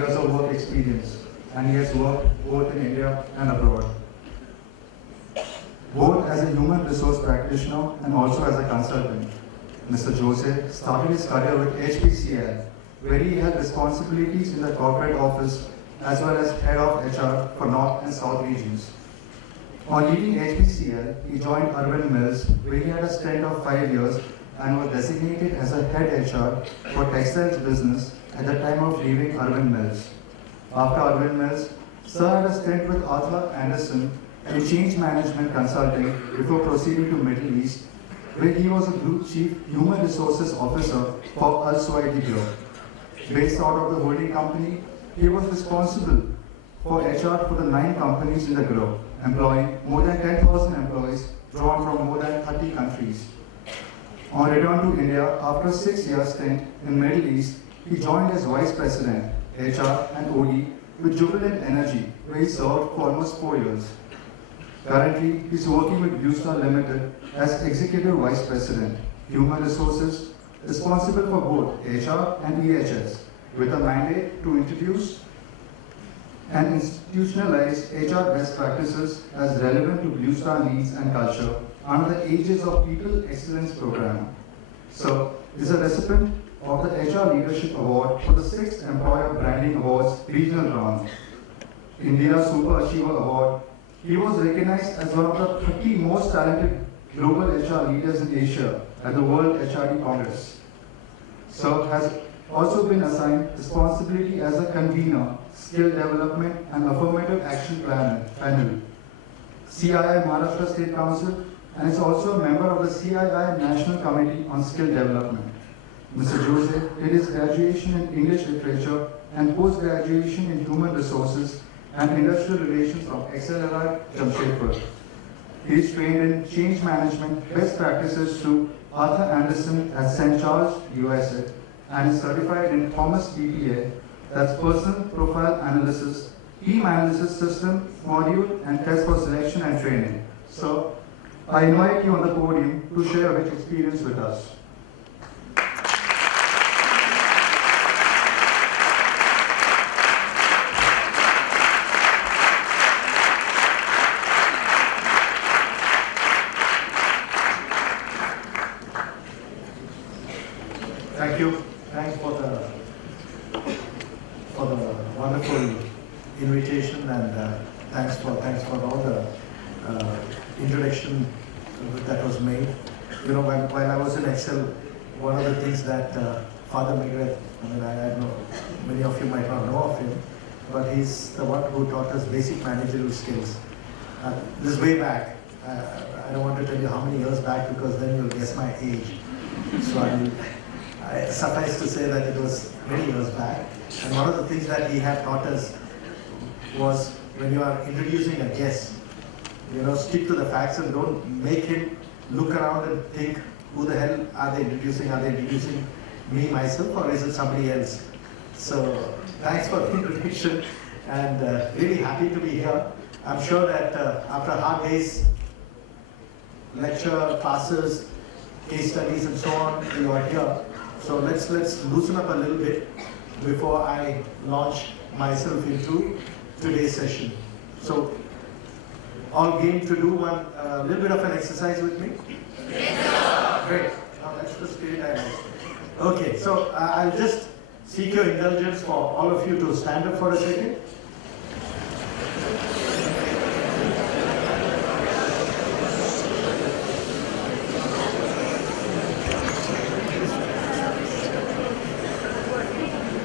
years of work experience, and he has worked both in India and abroad, both as a human resource practitioner and also as a consultant. Mr. Jose started his career with HPCL, where he had responsibilities in the corporate office as well as head of HR for North and South regions. On leaving HPCL, he joined Urban Mills, where he had a stint of 5 years and was designated as a head HR for textiles business at the time of leaving Urban Mills. After Urban Mills, Sir had a stint with Arthur Andersen in change management consulting before proceeding to Middle East, where he was a Group Chief Human Resources Officer for Al Suwaidi Group. Based out of the holding company, he was responsible for HR for the 9 companies in the group, employing more than 10,000 employees drawn from more than 30 countries. On return to India, after a 6-year stint in Middle East, he joined as Vice President, HR and OD with Jubilant Energy, where he served for almost 4 years. Currently, he is working with Blue Star Limited as Executive Vice President, Human Resources, responsible for both HR and EHS, with a mandate to introduce and institutionalize HR best practices as relevant to Blue Star needs and culture under the Ages of People Excellence Program. So, is a recipient of the HR Leadership Award for the 6th Employer Branding Awards Regional Round. Indira Super Achiever Award. He was recognized as one of the 30 most talented global HR leaders in Asia at the World HRD Congress. Sir has also been assigned responsibility as a convener, skill development and affirmative action panel, CII Maharashtra State Council, and is also a member of the CII National Committee on Skill Development. Mr. Jose did his graduation in English Literature and post-graduation in Human Resources and Industrial Relations from XLRI, Jamshedpur. He is trained in change management best practices through Arthur Andersen at St. Charles, USA, and is certified in Thomas PPA, that's Personal Profile Analysis, Team Analysis System, Module, and Test for Selection and Training. So, I invite you on the podium to share your rich experience with us. Thank you. Thanks for the wonderful invitation, and thanks for all the introduction that was made. You know, while I was in Excel, one of the things that Father Miguel, I know many of you might not know of him, but he's the one who taught us basic managerial skills. This way back. I don't want to tell you how many years back, because then you'll guess my age. So I suffice to say that it was many years back. And one of the things that he had taught us was, when you are introducing a guest, you know, stick to the facts and don't make him look around and think, who the hell are they introducing? Are they introducing me, myself, or is it somebody else? So thanks for the introduction, and really happy to be here. I'm sure that after hard days, lecture, classes, case studies and so on, you are here. So let's loosen up a little bit before I launch myself into today's session. So, all game to do one little bit of an exercise with me? Yes, sir. Great. Now that's the spirit I like. Okay, so I'll just seek your indulgence for all of you to stand up for a second.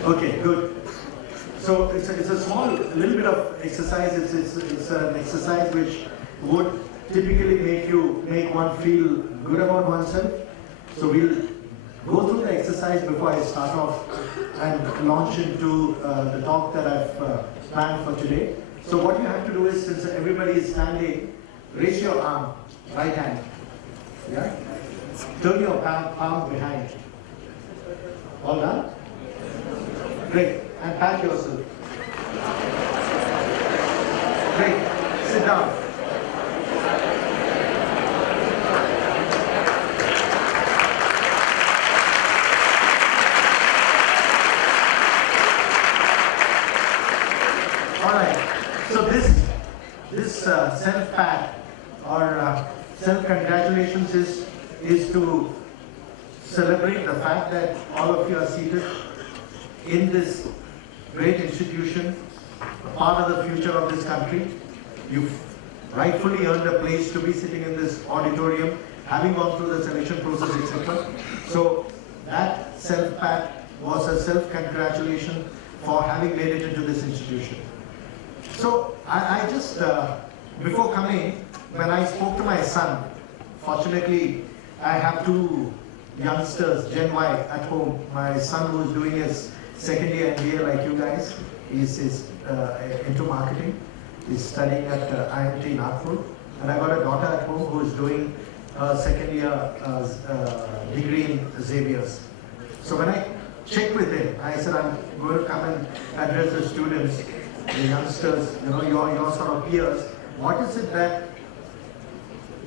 Okay, good. So it's a small, little bit of exercise. It's an exercise which would typically make one feel good about oneself. So we'll go through the exercise before I start off and launch into the talk that I've planned for today. So what you have to do is, since everybody is standing, raise your arm, right hand. Yeah? Turn your palm behind. All done? Great. And pat yourself. Great. Sit down. self-pat or self-congratulations is to celebrate the fact that all of you are seated in this great institution, a part of the future of this country. You've rightfully earned a place to be sitting in this auditorium, having gone through the selection process, etc. So that self-pat was a self-congratulation for having made it into this institution. So I just, before coming, when I spoke to my son, fortunately I have two youngsters, Gen Y, at home. My son, who is doing his second year MBA like you guys, is into marketing. He's studying at IMT Nagpur. And I got a daughter at home who is doing a second year degree in Xavier's. So when I checked with him, I said, I'm going to come and address the students, the youngsters, you know, your sort of peers. What is it that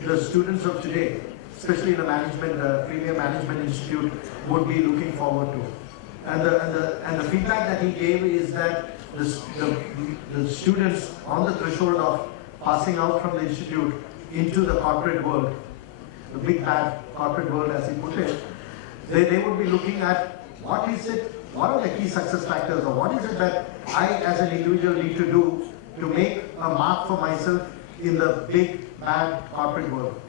the students of today, especially the management, the Premier Management Institute, would be looking forward to? And the feedback that he gave is that the students on the threshold of passing out from the institute into the corporate world, the big bad corporate world as he put it, they would be looking at what are the key success factors, or what is it that I as an individual need to do to make a mark for myself in the big bad corporate world.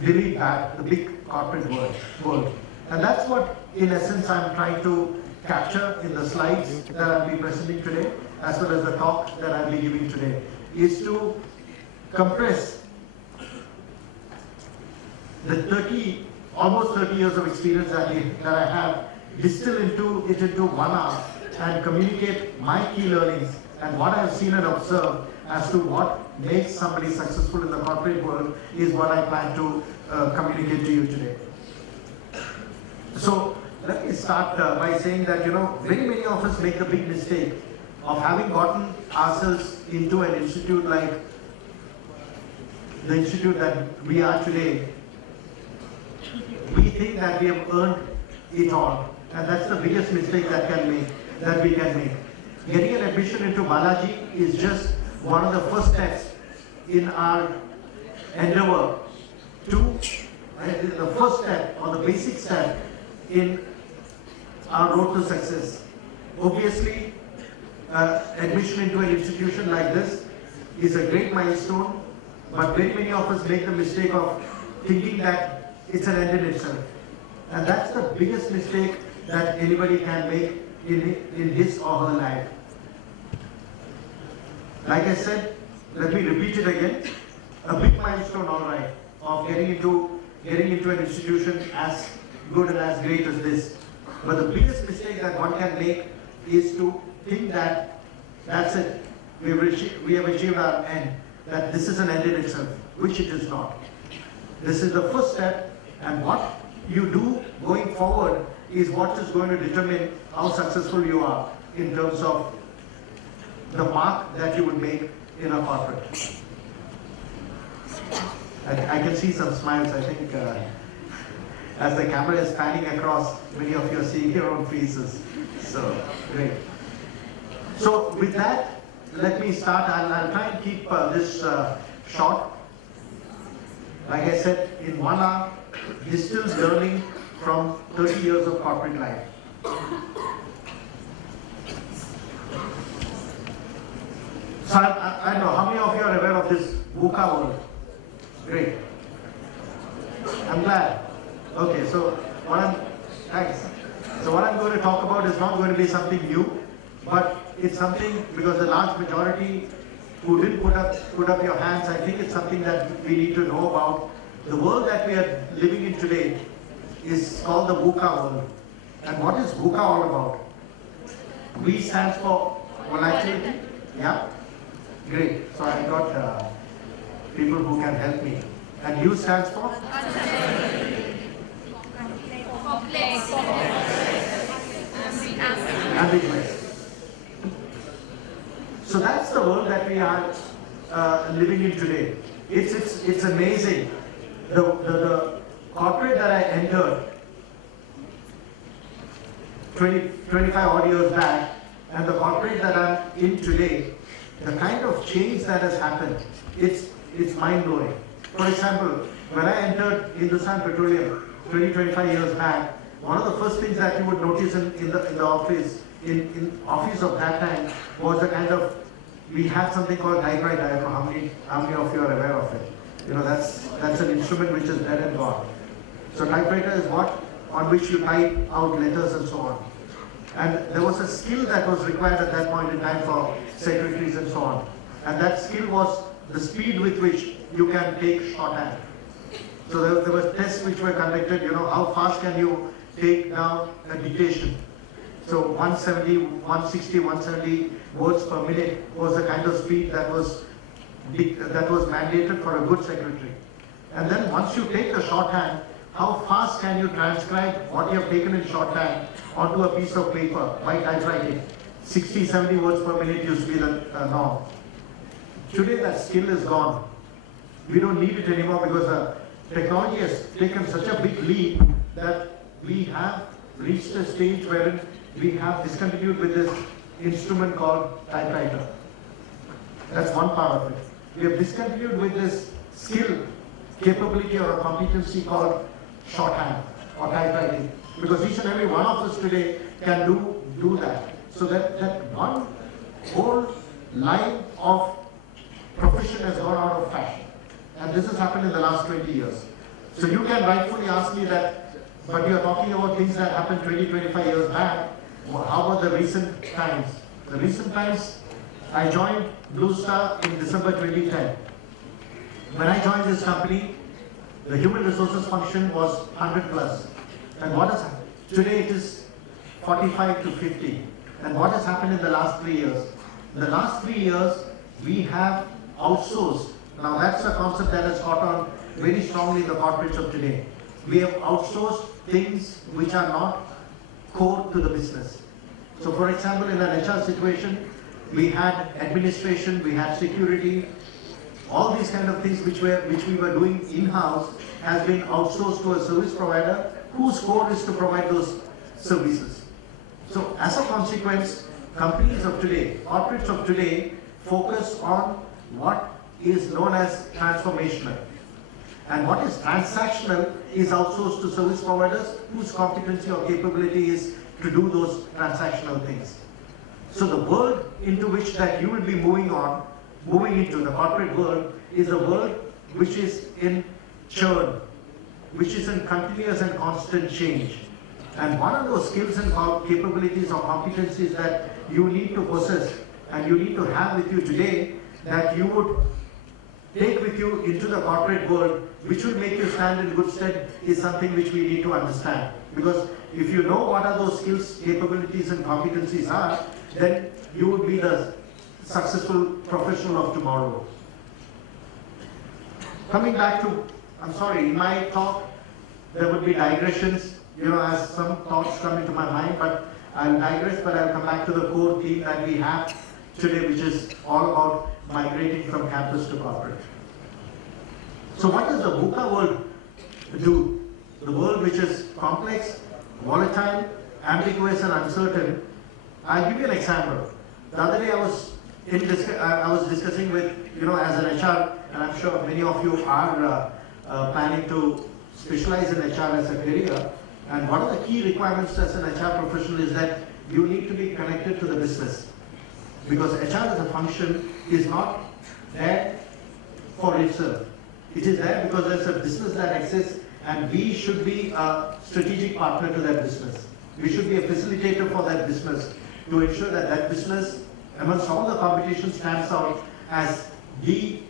Really bad, the big corporate world. And that's what, in essence, I'm trying to capture in the slides that I'll be presenting today, as well as the talk that I'll be giving today, is to compress the almost 30 years of experience that I have, distill it into 1 hour, and communicate my key learnings and what I've seen and observed as to what makes somebody successful in the corporate world is what I plan to communicate to you today. So let me start by saying that, you know, very many of us make the big mistake of having gotten ourselves into an institute like the institute that we are today. We think that we have earned it all, and that's the biggest mistake that we can make. Getting an admission into Balaji is just one of the first steps in our endeavor to, the first step or the basic step in our road to success. Obviously, admission into an institution like this is a great milestone, but very many of us make the mistake of thinking that it's an end in itself. And that's the biggest mistake that anybody can make in his or her life. Like I said, let me repeat it again. A big milestone, all right, of getting into an institution as good and as great as this. But the biggest mistake that one can make is to think that that's it. We have achieved our end, that this is an end in itself, which it is not. This is the first step, and what you do going forward is what is going to determine how successful you are in terms of the mark that you would make in a corporate. I can see some smiles, I think, as the camera is panning across, many of you are seeing your own faces. So, great. So, with that, let me start. I'll try and keep this short. Like I said, in 1 hour, distills learning from 30 years of corporate life. So I don't know, how many of you are aware of this VUCA world? Great. I'm glad. Okay, so thanks. So what I'm going to talk about is not going to be something new, but it's something, because the large majority who didn't put up your hands, I think it's something that we need to know about. The world that we are living in today is called the VUCA world. And what is VUCA all about? V stands for volatility. Yeah? Great. So I got people who can help me. And U stands for? Ambiguous. So that's the world that we are living in today. It's amazing. The corporate that I entered 25 odd years back, and the corporate that I'm in today, the kind of change that has happened, it's mind-blowing. For example, when I entered Hindustan Petroleum 25 years back, one of the first things that you would notice in the office, in office of that time, was the kind of, we had something called typewriter. I don't know how many of you are aware of it. You know, that's an instrument which is dead and gone. So typewriter is what? On which you type out letters and so on. And there was a skill that was required at that point in time for secretaries and so on. And that skill was the speed with which you can take shorthand. So there were tests which were conducted, you know, how fast can you take down a dictation. So 170, 160, 170 words per minute was the kind of speed that was mandated for a good secretary. And then once you take the shorthand, how fast can you transcribe what you have taken in shorthand onto a piece of paper by typewriting? 60, 70 words per minute used to be the norm. Today that skill is gone. We don't need it anymore because technology has taken such a big leap that we have reached a stage wherein we have discontinued with this instrument called typewriter. That's one part of it. We have discontinued with this skill, capability or a competency called shorthand or typewriting. Because each and every one of us today can do that. So that one whole line of profession has gone out of fashion. And this has happened in the last 20 years. So you can rightfully ask me that, but you're talking about things that happened 20, 25 years back. How about the recent times? The recent times, I joined Blue Star in December 2010. When I joined this company, the human resources function was 100 plus. And what has happened? Today it is 45 to 50. And what has happened in the last 3 years? In the last 3 years, we have outsourced. Now that's a concept that has caught on very strongly in the corporates of today. We have outsourced things which are not core to the business. So for example, in an HR situation, we had administration, we had security, all these kind of things which we were doing in-house has been outsourced to a service provider whose core is to provide those services. So as a consequence, companies of today, corporates of today, focus on what is known as transformational. And what is transactional is outsourced to service providers whose competency or capability is to do those transactional things. So the world into which that you will be moving into, the corporate world, is a world which is in churn, which is in continuous and constant change. And one of those skills and capabilities or competencies that you need to possess and you need to have with you today, that you would take with you into the corporate world, which will make you stand in good stead, is something which we need to understand. Because if you know what are those skills, capabilities and competencies are, then you would be the successful professional of tomorrow. Coming back to, I'm sorry, in my talk, there would be digressions, you know, as some thoughts come into my mind, but I'll digress, but I'll come back to the core theme that we have today, which is all about migrating from campus to corporate. So what does the VUCA world do? The world which is complex, volatile, ambiguous and uncertain. I'll give you an example. The other day I was discussing with, you know, as an HR, and I'm sure many of you are planning to specialize in HR as a career. And one of the key requirements as an HR professional is that you need to be connected to the business. Because HR as a function is not there for itself. It is there because there's a business that exists and we should be a strategic partner to that business. We should be a facilitator for that business to ensure that that business, amongst all the competition, stands out as the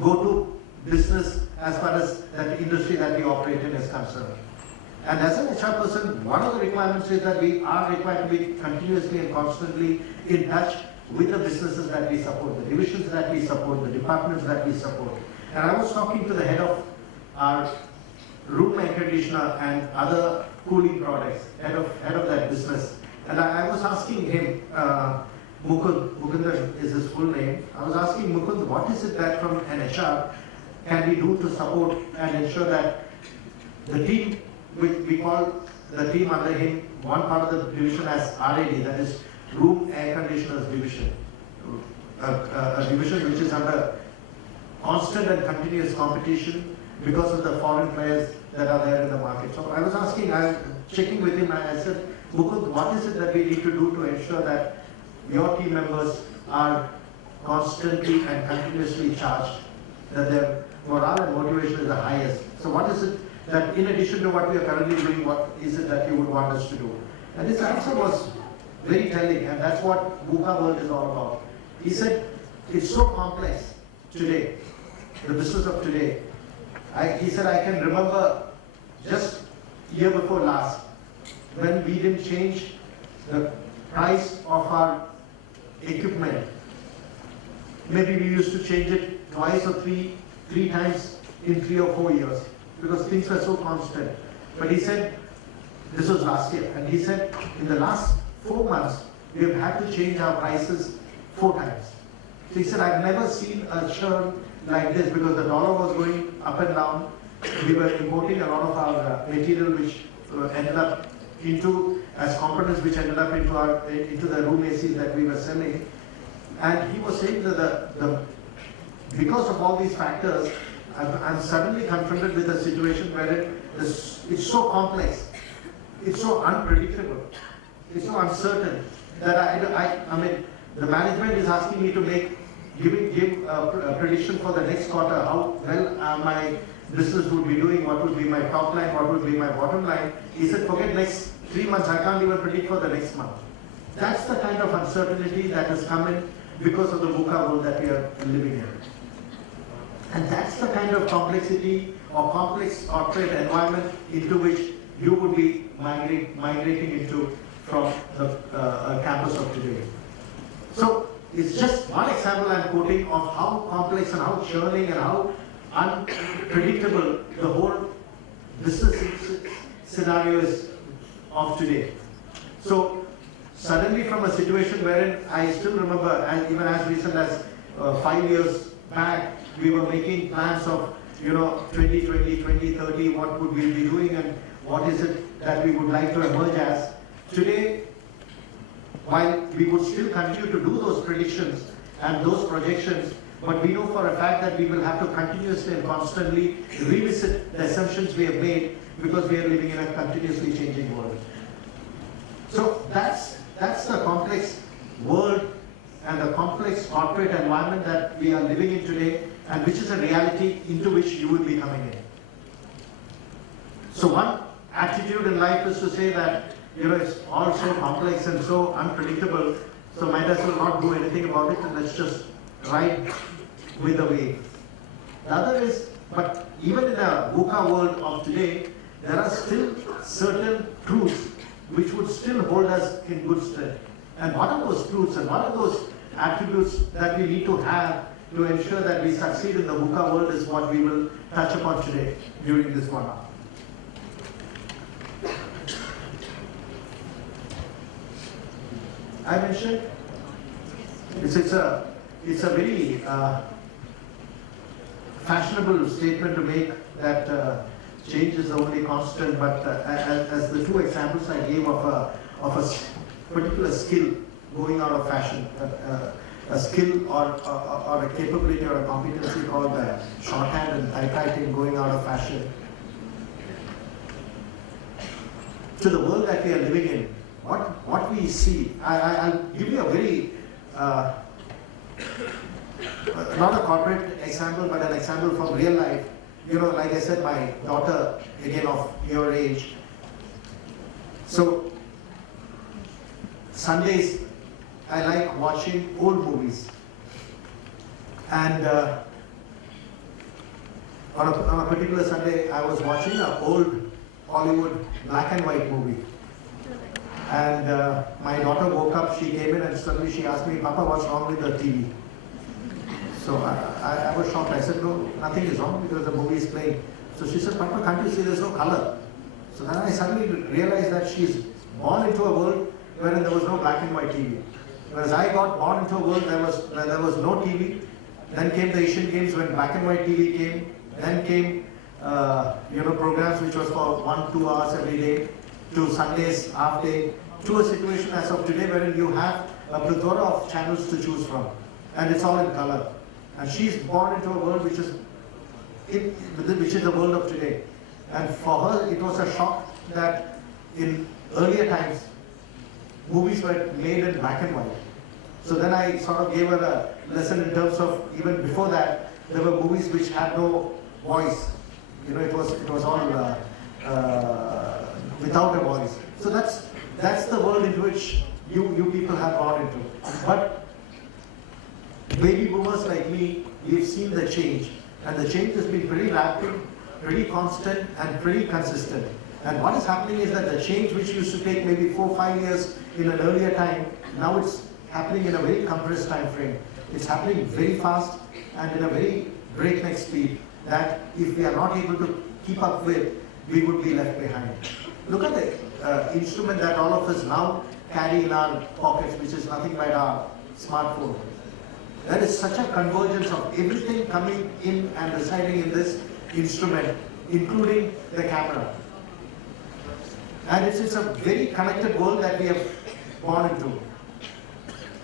go-to business as far as that industry that we operate in is concerned. And as an HR person, one of the requirements is that we are required to be continuously and constantly in touch with the businesses that we support, the divisions that we support, the departments that we support. And I was talking to the head of our room air conditioner and other cooling products, head of that business. And I was asking him, Mukund is his full name. I was asking Mukund, what is it that from an HR can we do to support and ensure that the team, we call the team under him, one part of the division as RAD, that is Room Air Conditioners Division. a division which is under constant and continuous competition because of the foreign players that are there in the market. So I was checking with him, and I said, Mukund, what is it that we need to do to ensure that your team members are constantly and continuously charged, that their morale and motivation is the highest? So what is it that, in addition to what we are currently doing, what is it that you would want us to do? And his answer was very telling, and that's what VUCA World is all about. He said, it's so complex today, the business of today. He said, I can remember just year before last, when we didn't change the price of our equipment. Maybe we used to change it twice or three times in 3 or 4 years, because things were so constant. But he said, this was last year, and he said, in the last 4 months, we have had to change our prices 4 times. So he said, I've never seen a churn like this, because the dollar was going up and down. We were importing a lot of our material which ended up into as components which ended up into the room ACs that we were selling. And he was saying that because of all these factors, I'm suddenly confronted with a situation where it's so complex, it's so unpredictable, it's so uncertain that I mean, the management is asking me to give a prediction for the next quarter, how well my business would be doing, what would be my top line, what would be my bottom line. He said, forget next 3 months, I can't even predict for the next month. That's the kind of uncertainty that has come in because of the VUCA world that we are living in. And that's the kind of complexity or complex corporate environment into which you would be migrating into from the campus of today. So it's just one example I'm quoting of how complex and how churning and how unpredictable the whole business scenario is of today. So suddenly, from a situation wherein I still remember, and even as recent as 5 years back, we were making plans of 2020, 2030, what would we be doing and what is it that we would like to emerge as. Today, while we would still continue to do those predictions and those projections, but we know for a fact that we will have to continuously and constantly revisit the assumptions we have made, because we are living in a continuously changing world. So that's the complex world and the complex corporate environment that we are living in today, and which is a reality into which you will be coming in. So one attitude in life is to say that it's all so complex and so unpredictable, so might as well not do anything about it, and let's just ride with the wave. The other is, but even in the VUCA world of today, there are still certain truths which would still hold us in good stead. And what are those truths and what are those attributes that we need to have to ensure that we succeed in the VUCA world is what we will touch upon today during this 1 hour. I mentioned it's a very fashionable statement to make that change is the only constant, but as the 2 examples I gave of a particular skill going out of fashion, a skill or a capability or a competency called shorthand and typewriting going out of fashion, to the world that we are living in, what we see, I'll give you a very, not a corporate example, but an example from real life. Like I said, my daughter, again of your age. So, Sundays, I like watching old movies. And on a particular Sunday, I was watching an old Hollywood black and white movie. And my daughter woke up, she came in and suddenly she asked me, Papa, what's wrong with the TV? So I was shocked. I said, no, nothing is wrong because the movie is playing. So she said, Papa, can't you see there's no color? So then I suddenly realized that she's born into a world wherein there was no black and white TV. Whereas I got born into a world where there was no TV. Then came the Asian Games when black and white TV came. Then came programs which was for 1-2 hours every day, to Sundays half day, to a situation as of today wherein you have a plethora of channels to choose from. and it's all in color. And she's born into a world which is the world of today. And for her, it was a shock that in earlier times, movies were made in black and white. So then I sort of gave her a lesson in terms of, even before that, there were movies which had no voice. You know, it was all without a voice. So that's the world into which you people have gone into. But baby boomers like me, we've seen the change. And the change has been pretty rapid, pretty constant, and pretty consistent. And what is happening is that the change which used to take maybe 4 or 5 years in an earlier time, now it's happening in a very compressed time frame. It's happening very fast and in a very breakneck speed that if we are not able to keep up with, we would be left behind. Look at the instrument that all of us now carry in our pockets, which is nothing but our smartphone. There is such a convergence of everything coming in and residing in this instrument, including the camera. And it's a very connected world that we have gone into.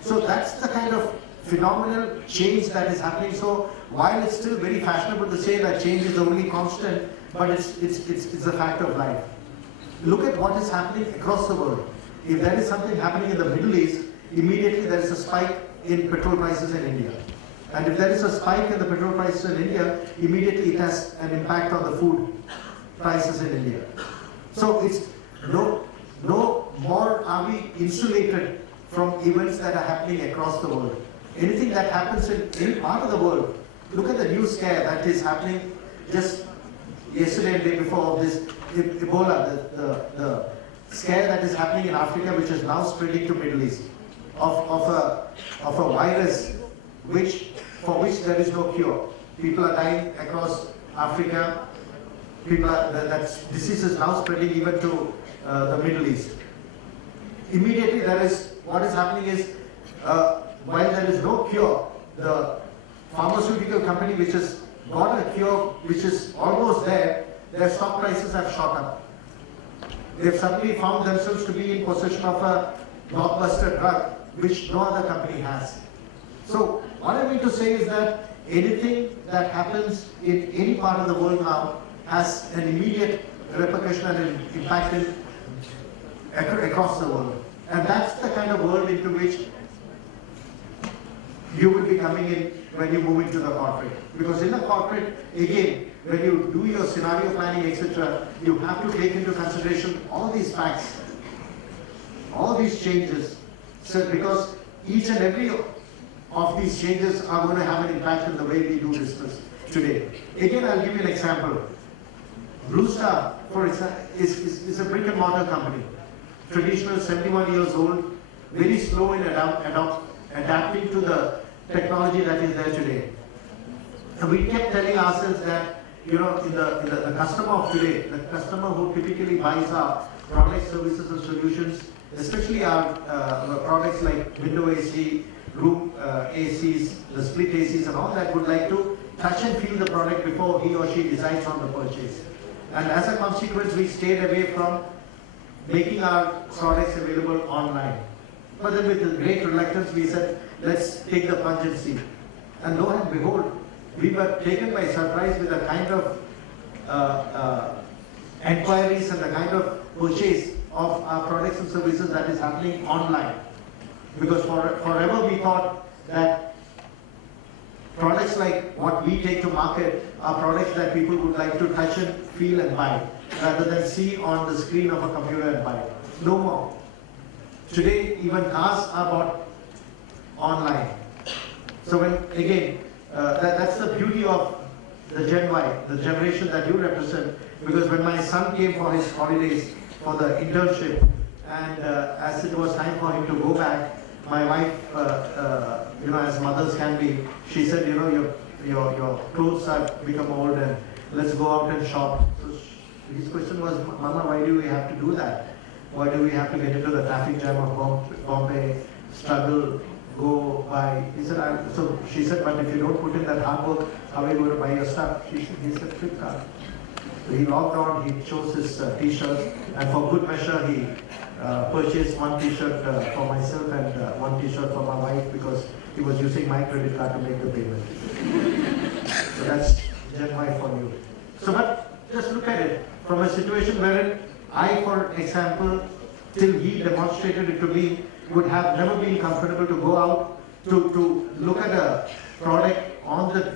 So that's the kind of phenomenal change that is happening. So while it's still very fashionable to say that change is the only constant, but it's a fact of life. Look at what is happening across the world. If there is something happening in the Middle East, immediately there is a spike in petrol prices in India. And if there is a spike in the petrol prices in India, immediately it has an impact on the food prices in India. So it's no more are we insulated from events that are happening across the world. Anything that happens in any part of the world, look at the new scare that is happening just yesterday and day before of this Ebola, the scare that is happening in Africa, which is now spreading to Middle East, of a virus for which there is no cure. People are dying across Africa. That disease is now spreading even to the Middle East. Immediately what is happening is, while there is no cure, the pharmaceutical company which has got a cure, which is almost there, their stock prices have shot up. They've suddenly found themselves to be in possession of a blockbuster drug, which no other company has. So what I mean to say is that anything that happens in any part of the world now has an immediate repercussion and an impact across the world. And that's the kind of world into which you will be coming in when you move into the corporate. Because in the corporate, again, when you do your scenario planning, etc., you have to take into consideration all these facts, all these changes. So because each and every of these changes are going to have an impact on the way we do business today. Again, I'll give you an example. Blue Star, for example, is a brick and mortar company. Traditional, 71 years old, very slow in adapting to the technology that is there today. And we kept telling ourselves that, you know, in the customer of today, the customer who typically buys our products, services and solutions, especially our products like window AC, room ACs, the split ACs and all that, would like to touch and feel the product before he or she decides on the purchase. And as a consequence, we stayed away from making our products available online. But then with great reluctance, we said, let's take the plunge and see. And lo and behold, we were taken by surprise with the kind of enquiries and the kind of purchase of our products and services that is happening online. Because forever we thought that products like what we take to market are products that people would like to touch and feel and buy, rather than see on the screen of a computer and buy. No more. Today, even cars are bought online. So when, again, that's the beauty of the Gen Y, the generation that you represent, because when my son came for his holidays for the internship, and as it was time for him to go back, my wife, you know, as mothers can be, she said, you know, your clothes have become old and let's go out and shop. So his question was, Mama, why do we have to do that? Why do we have to get into the traffic jam of Bombay, struggle, go buy? He said, so she said, but if you don't put in that hard work, how are you going to buy your stuff? He said, Flipkart. So he logged on, he chose his t-shirt, and for good measure, he purchased one t-shirt for myself and one t-shirt for my wife because he was using my credit card to make the payment. So that's Gen Y for you. So, but just look at it from a situation wherein I, for example, till he demonstrated it to me, would have never been comfortable to go out to look at a product on the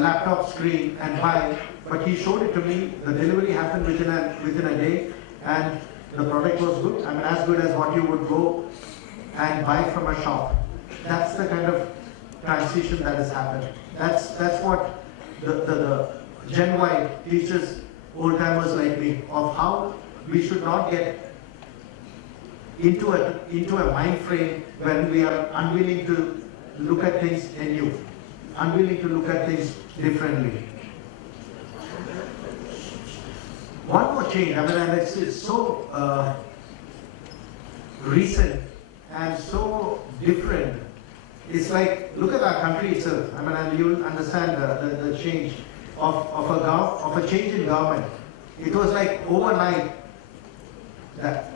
laptop screen and buy, but he showed it to me. The delivery happened within a day, and the product was good. I mean, as good as what you would go and buy from a shop. That's the kind of transition that has happened. That's what the Gen Y teaches old-timers like me of how we should not get into a mind frame when we are unwilling to look at things anew, unwilling to look at things differently. One more change, I mean, and it's so recent and so different. It's like, look at our country itself. I mean, and you'll understand the change of a change in government. It was like overnight that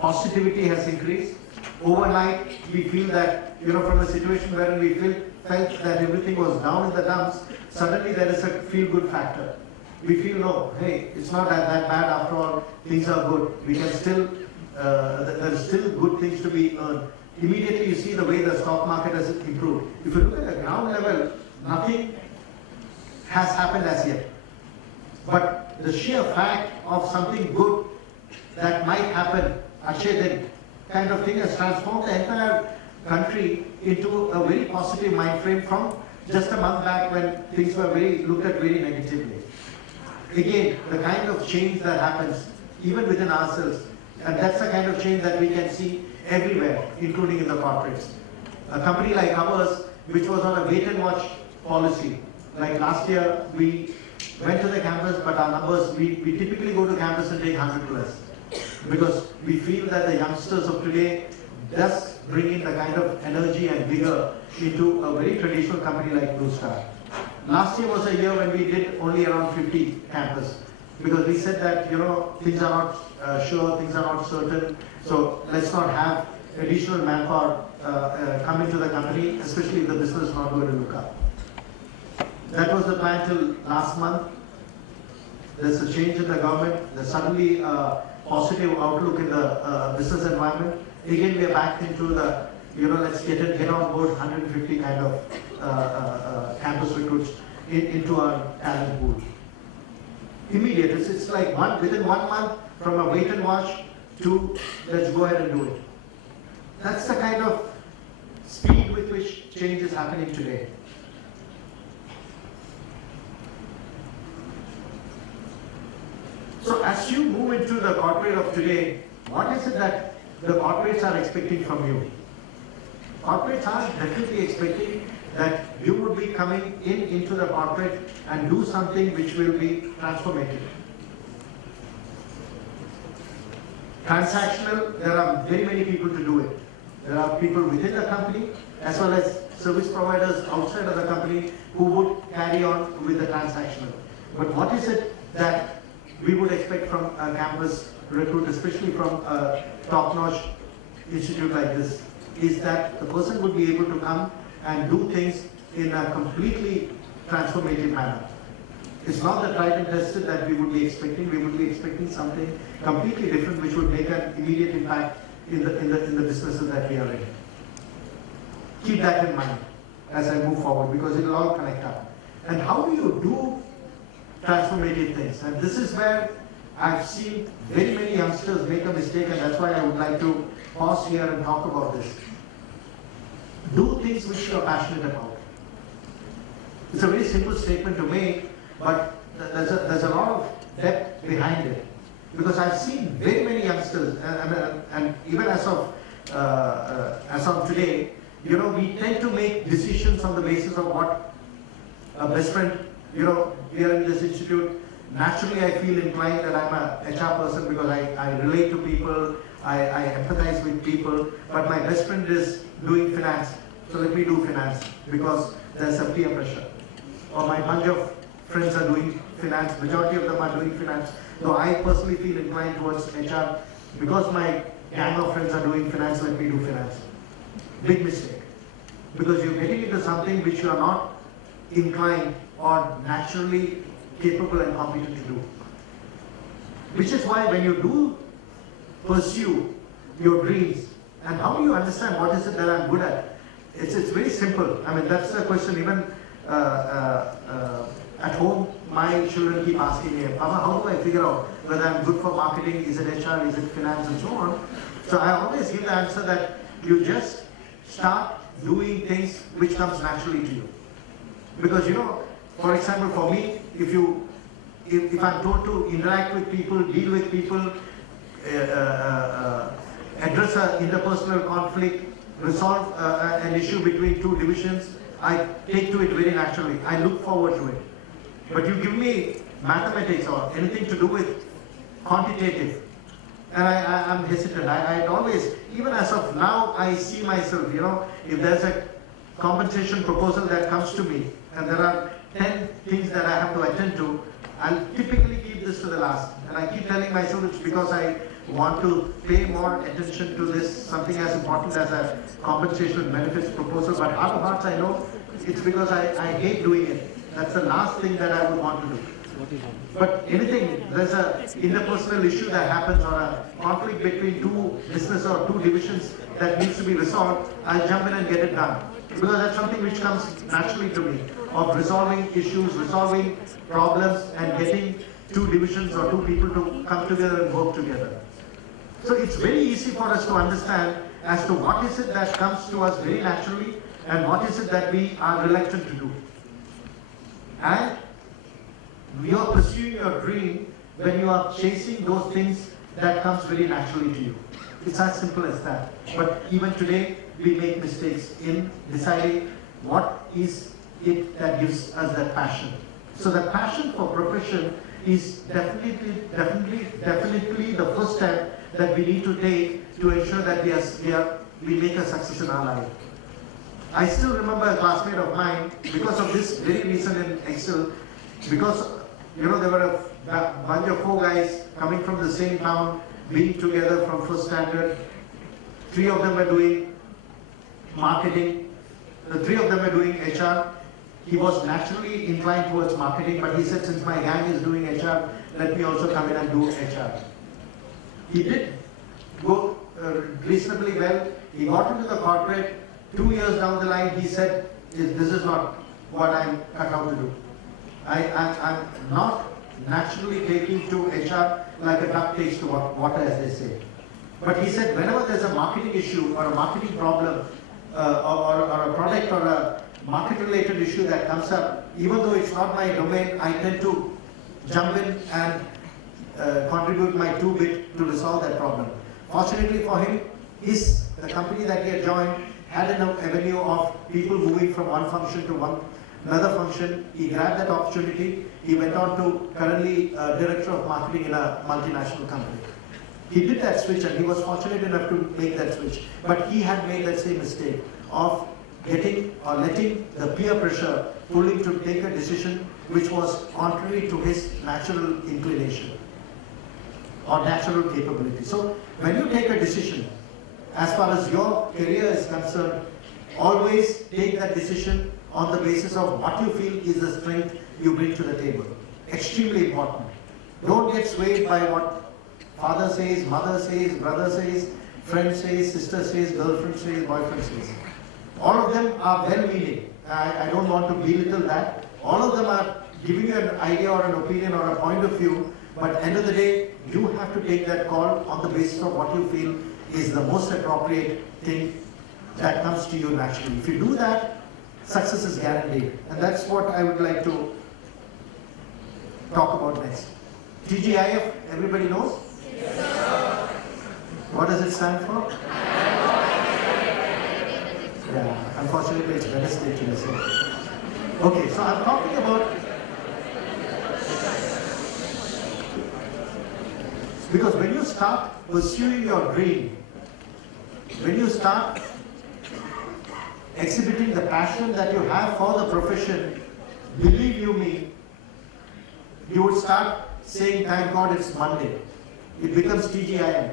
positivity has increased. Overnight, we feel that, from a situation where we felt that everything was down in the dumps, suddenly there is a feel-good factor. We feel, no, hey, it's not that bad after all, things are good. We can still, there is still good things to be earned. Immediately you see the way the stock market has improved. If you look at the ground level, nothing has happened as yet. But the sheer fact of something good that might happen, Akshay kind of thing has transformed the entire country into a very positive mind frame from just a month back when things were looked at very negatively. Again, the kind of change that happens even within ourselves, and that's the kind of change that we can see everywhere, including in the corporates. A company like ours, which was on a wait and watch policy, like last year we went to the campus, but our numbers, we typically go to campus and take 100 plus. Because we feel that the youngsters of today does bring in the kind of energy and vigor into a very traditional company like Blue Star. Last year was a year when we did only around 50 campus, because we said that, things are not sure, things are not certain, so let's not have additional manpower come into the company, especially if the business is not going to look up. That was the plan till last month. There's a change in the government. There's suddenly a positive outlook in the business environment. Again, we are back into the, let's get on board 150 kind of campus recruits into our talent pool. Immediate. It's like within 1 month from a wait and watch to let's go ahead and do it. That's the kind of speed with which change is happening today. So as you move into the corporate of today, what is it that the corporates are expecting from you? Corporates are definitely expecting that you would be coming into the corporate and do something which will be transformative. Transactional, there are very many people to do it. There are people within the company as well as service providers outside of the company who would carry on with the transactional. But what is it that we would expect from a campus recruit, especially from a top-notch institute like this, is that the person would be able to come and do things in a completely transformative manner. It's not the tried and tested that we would be expecting. We would be expecting something completely different, which would make an immediate impact in the businesses that we are in. Keep that in mind as I move forward, because it will all connect up. And how do you do transformative things? And this is where I've seen very many youngsters make a mistake, and that's why I would like to pause here and talk about this. Do things which you are passionate about. It's a very simple statement to make, but there's a lot of depth behind it. Because I've seen very many youngsters, and even as of today, we tend to make decisions on the basis of what a best friend, we are in this institute. Naturally, I feel inclined that I'm a HR person because I relate to people, I empathize with people, but my best friend is doing finance, so let me do finance because there's a peer pressure. Or my bunch of friends are doing finance, majority of them are doing finance, though I personally feel inclined towards HR. Because my gang of friends are doing finance, let me do finance. Big mistake. Because you're getting into something which you are not inclined or naturally capable and competent to do. Which is why when you do pursue your dreams, and how do you understand what is it that I'm good at? It's very simple. I mean, that's the question even at home, my children keep asking me, Papa, how do I figure out whether I'm good for marketing, is it HR, is it finance, and so on. So I always give the answer that you just start doing things which comes naturally to you. Because for example, for me, if I'm told to interact with people, deal with people, address an interpersonal conflict, resolve an issue between two divisions, I take to it very naturally. I look forward to it. But you give me mathematics or anything to do with quantitative, and I'm hesitant. I always, even as of now, I see myself, if there's a compensation proposal that comes to me, and there are 10 things that I have to attend to, I'll typically keep this to the last. And I keep telling myself it's because I want to pay more attention to this, something as important as a compensation benefits proposal. But heart of hearts, I know it's because I hate doing it. That's the last thing that I would want to do. But anything, there's an interpersonal issue that happens or a conflict between two business or two divisions that needs to be resolved, I'll jump in and get it done. Because that's something which comes naturally to me, of resolving issues, resolving problems, and getting two divisions or two people to come together and work together. So it's very easy for us to understand as to what is it that comes to us very naturally and what is it that we are reluctant to do. And you are pursuing your dream when you are chasing those things that comes very naturally to you. It's as simple as that. But even today, we make mistakes in deciding what is it that gives us that passion. So the passion for profession is definitely the first step that we need to take to ensure that we make a success in our life. I still remember a classmate of mine, because of this very reason in Excel, because there were a bunch of 4 guys coming from the same town, being together from first standard. 3 of them were doing marketing. The 3 of them were doing HR. He was naturally inclined towards marketing, but he said, since my gang is doing HR, let me also come in and do HR. He did go reasonably well. He got into the corporate. 2 years down the line, he said, this is not what I'm cut out to do. I'm not naturally taking to HR like a duck takes to water, as they say. But he said, whenever there's a marketing issue or a marketing problem or a product or a market-related issue that comes up, even though it's not my domain, I tend to jump in and contribute my 2 bit to resolve that problem. Fortunately for him, the company that he had joined had an avenue of people moving from one function to another function. He grabbed that opportunity. He went on to currently director of marketing in a multinational company. He did that switch and he was fortunate enough to make that switch. But he had made that same mistake of getting or letting the peer pressure pull him to take a decision which was contrary to his natural inclination or natural capability. So when you take a decision, as far as your career is concerned, always take that decision on the basis of what you feel is the strength you bring to the table. Extremely important. Don't get swayed by what father says, mother says, brother says, friend says, sister says, girlfriend says, boyfriend says. All of them are well-meaning. I don't want to belittle that. All of them are giving you an idea or an opinion or a point of view, but at the end of the day, you have to take that call on the basis of what you feel is the most appropriate thing that comes to you naturally. If you do that, success is guaranteed. And that's what I would like to talk about next. TGIF, everybody knows? Yes, sir. What does it stand for? Yeah, unfortunately it's Wednesday today. So. Okay, so I'm talking about, because when you start pursuing your dream, when you start exhibiting the passion that you have for the profession, believe you me, you would start saying, thank God it's Monday. It becomes TGIM.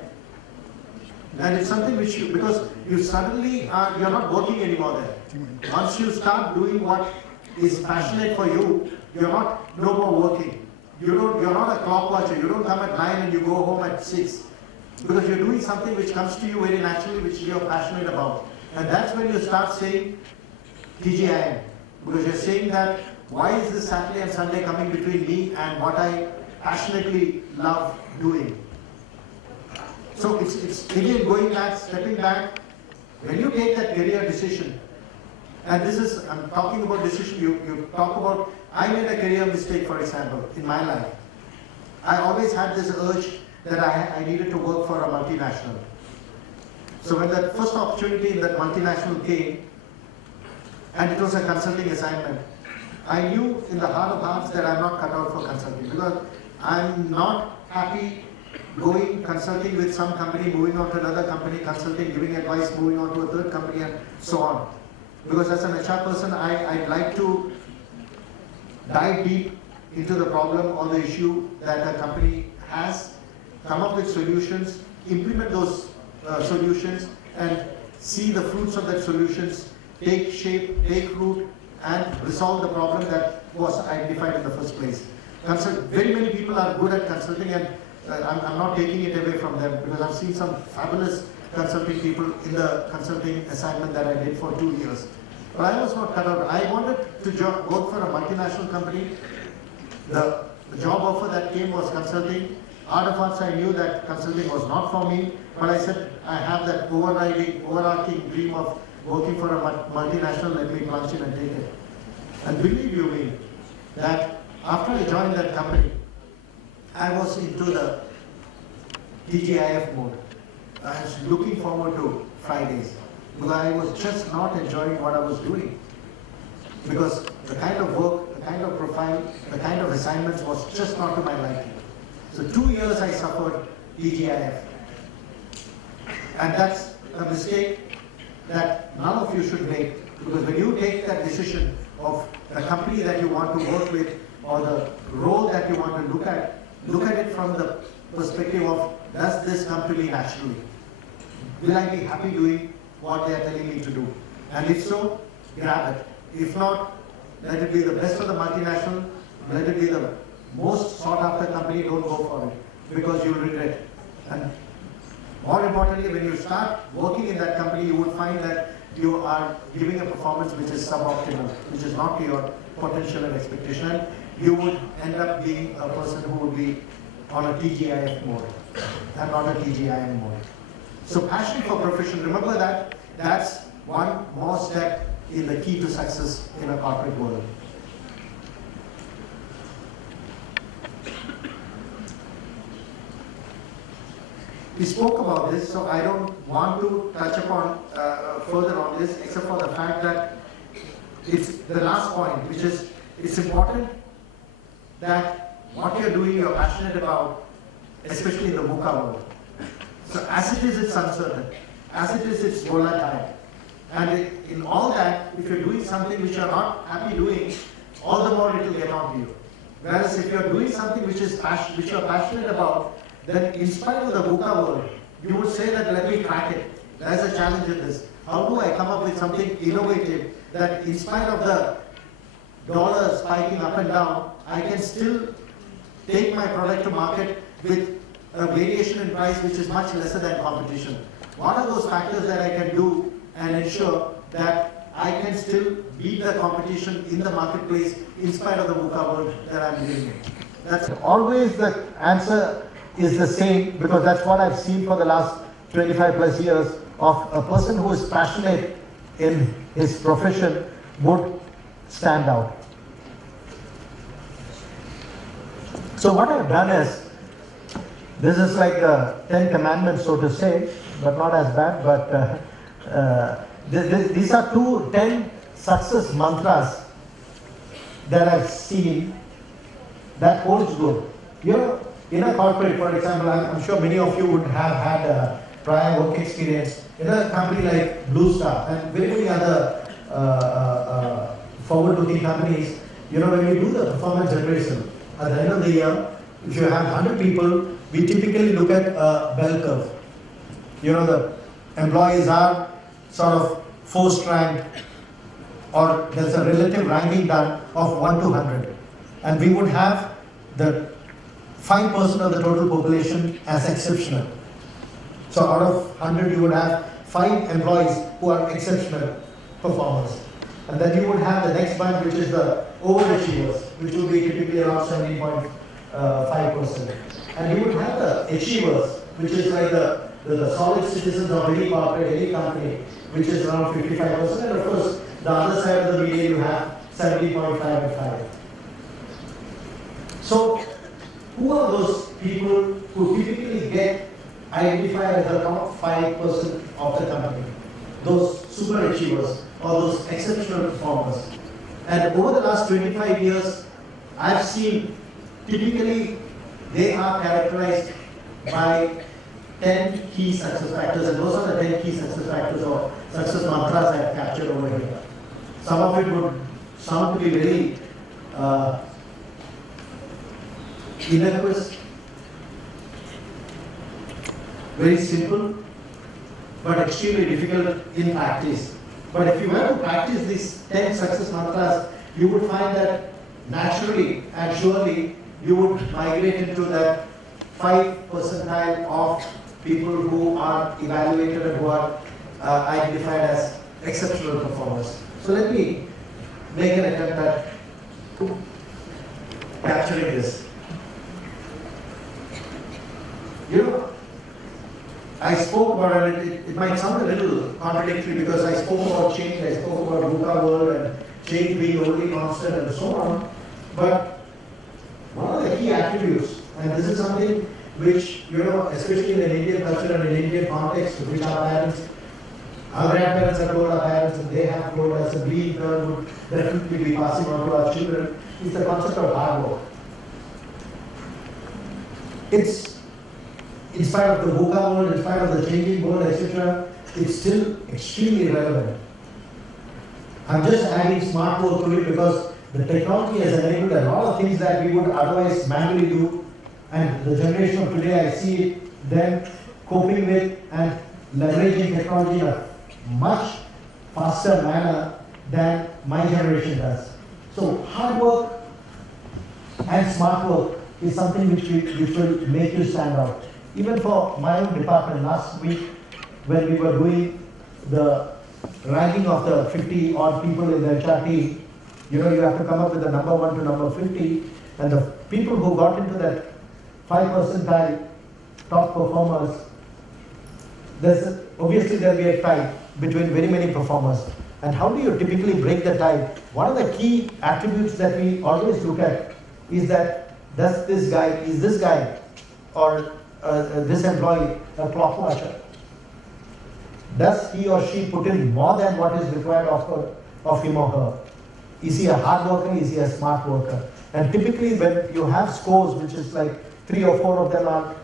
And it's something which you, because you suddenly are, you're not working anymore there. Once you start doing what is passionate for you, you're not no more working. You're not a clock watcher. You don't come at 9 and you go home at 6. Because you're doing something which comes to you very naturally, which you're passionate about. And that's when you start saying TGIM. Because you're saying that, why is this Saturday and Sunday coming between me and what I passionately love doing? So it's again going back, stepping back. When you take that career decision, and this is, I'm talking about decision, you talk about, I made a career mistake, for example, in my life. I always had this urge that I needed to work for a multinational. So when that first opportunity in that multinational came, and it was a consulting assignment, I knew in the heart of hearts that I'm not cut out for consulting, because I'm not happy going consulting with some company, moving on to another company, consulting, giving advice, moving on to a third company, and so on. Because as an HR person, I'd like to dive deep into the problem or the issue that a company has, come up with solutions, implement those solutions, and see the fruits of that solutions take shape, take root, and resolve the problem that was identified in the first place. Very many people are good at consulting, and I'm not taking it away from them, because I've seen some fabulous consulting people in the consulting assignment that I did for 2 years. But I was not cut out. I wanted to work for a multinational company. The job offer that came was consulting. Out of hearts, I knew that consulting was not for me, but I said, I have that overarching dream of working for a multinational, let me plunge in and take it. And believe you me, that after I joined that company, I was into the TGIF mode. I was looking forward to Fridays, because I was just not enjoying what I was doing. Because the kind of work, the kind of profile, the kind of assignments was just not to my liking. So 2 years I suffered TGIF. And that's a mistake that none of you should make. Because when you take that decision of the company that you want to work with, or the role that you want to look at it from the perspective of, does this come to me naturally? Will I be happy doing what they are telling me to do? And if so, grab it. If not, let it be the best of the multinational, let it be the most sought after company, don't go for it, because you'll regret. And more importantly, when you start working in that company, you would find that you are giving a performance which is suboptimal, which is not to your potential and expectation. And you would end up being a person who would be on a TGIF mode and not a TGIM mode. So passion for profession, remember that, that's one more step in the key to success in a corporate world. We spoke about this, so I don't want to touch upon further on this, except for the fact that it's the last point, which is, it's important that what you're doing, you're passionate about, especially in the VUCA world. So as it is, it's uncertain. As it is, it's volatile. And in all that, if you're doing something which you're not happy doing, all the more it will get on to you. Whereas if you're doing something which you're passionate about, then in spite of the VUCA world, you would say that, let me crack it. There's a challenge in this. How do I come up with something innovative that in spite of the dollar spiking up and down, I can still take my product to market with a variation in price which is much lesser than competition? What are those factors that I can do and ensure that I can still beat the competition in the marketplace in spite of the VUCA world that I'm living in? That's always the answer is the same, because that's what I've seen for the last 25 plus years of a person who is passionate in his profession would stand out. So what I've done is, this is like the 10 commandments, so to say, but not as bad, but these are 10 success mantras that I've seen that holds good. You know, in a corporate, for example, I'm sure many of you would have had a prior work experience in a company like Blue Star and very many other forward-looking companies. You know, when you do the performance appraisal, at the end of the year, if you have 100 people, we typically look at a bell curve. You know, the employees are sort of first ranked, or there's a relative ranking done of 1 to 100. And we would have the 5% of the total population as exceptional. So out of 100, you would have 5 employees who are exceptional performers. And then you would have the next bunch, which is the overachievers, which would be typically around 17.5%. And you would have the achievers, which is like the solid citizens of any corporate, any company, which is around 55%. And of course, the other side of the media, you have 70.5 and 5. So, who are those people who typically get identified as the top 5% of the company? Those super achievers or those exceptional performers. And over the last 25 years, I've seen typically they are characterized by 10 key success factors, and those are the 10 key success factors or success mantras I've captured over here. Some of it would sound to be very innocuous, very simple, but extremely difficult in practice. But if you were to practice these 10 success mantras, you would find that naturally and surely you would migrate into that 5 percentile of people who are evaluated and who are identified as exceptional performers. So let me make an attempt at capturing this. You know, I spoke about it, it might sound a little contradictory because I spoke about change, I spoke about VUCA world and change being only constant and so on. But one of the key attributes, and this is something which, you know, especially in an Indian culture and in Indian context, which our parents, our grandparents have told our parents and they have told us, and we in turn would definitely be passing on to our children, is the concept of hard work. It's, in spite of the VUCA world, in spite of the changing world, etc., it's still extremely relevant. I'm just adding smart work to it because the technology has enabled a lot of things that we would otherwise manually do, and the generation of today, I see them coping with and leveraging technology in a much faster manner than my generation does. So hard work and smart work is something which will make you stand out. Even for my own department, last week when we were doing the ranking of the 50 odd people in the HR team, you know, you have to come up with the number 1 to number 50, and the people who got into that 5 percentile top performers, obviously there will be a tie between very many performers. And how do you typically break the tie? One of the key attributes that we always look at is that is this guy or this employee a clock watcher? Does he or she put in more than what is required of him or her? Is he a hard worker? Is he a smart worker? And typically when you have scores, which is like 3 or 4 of them are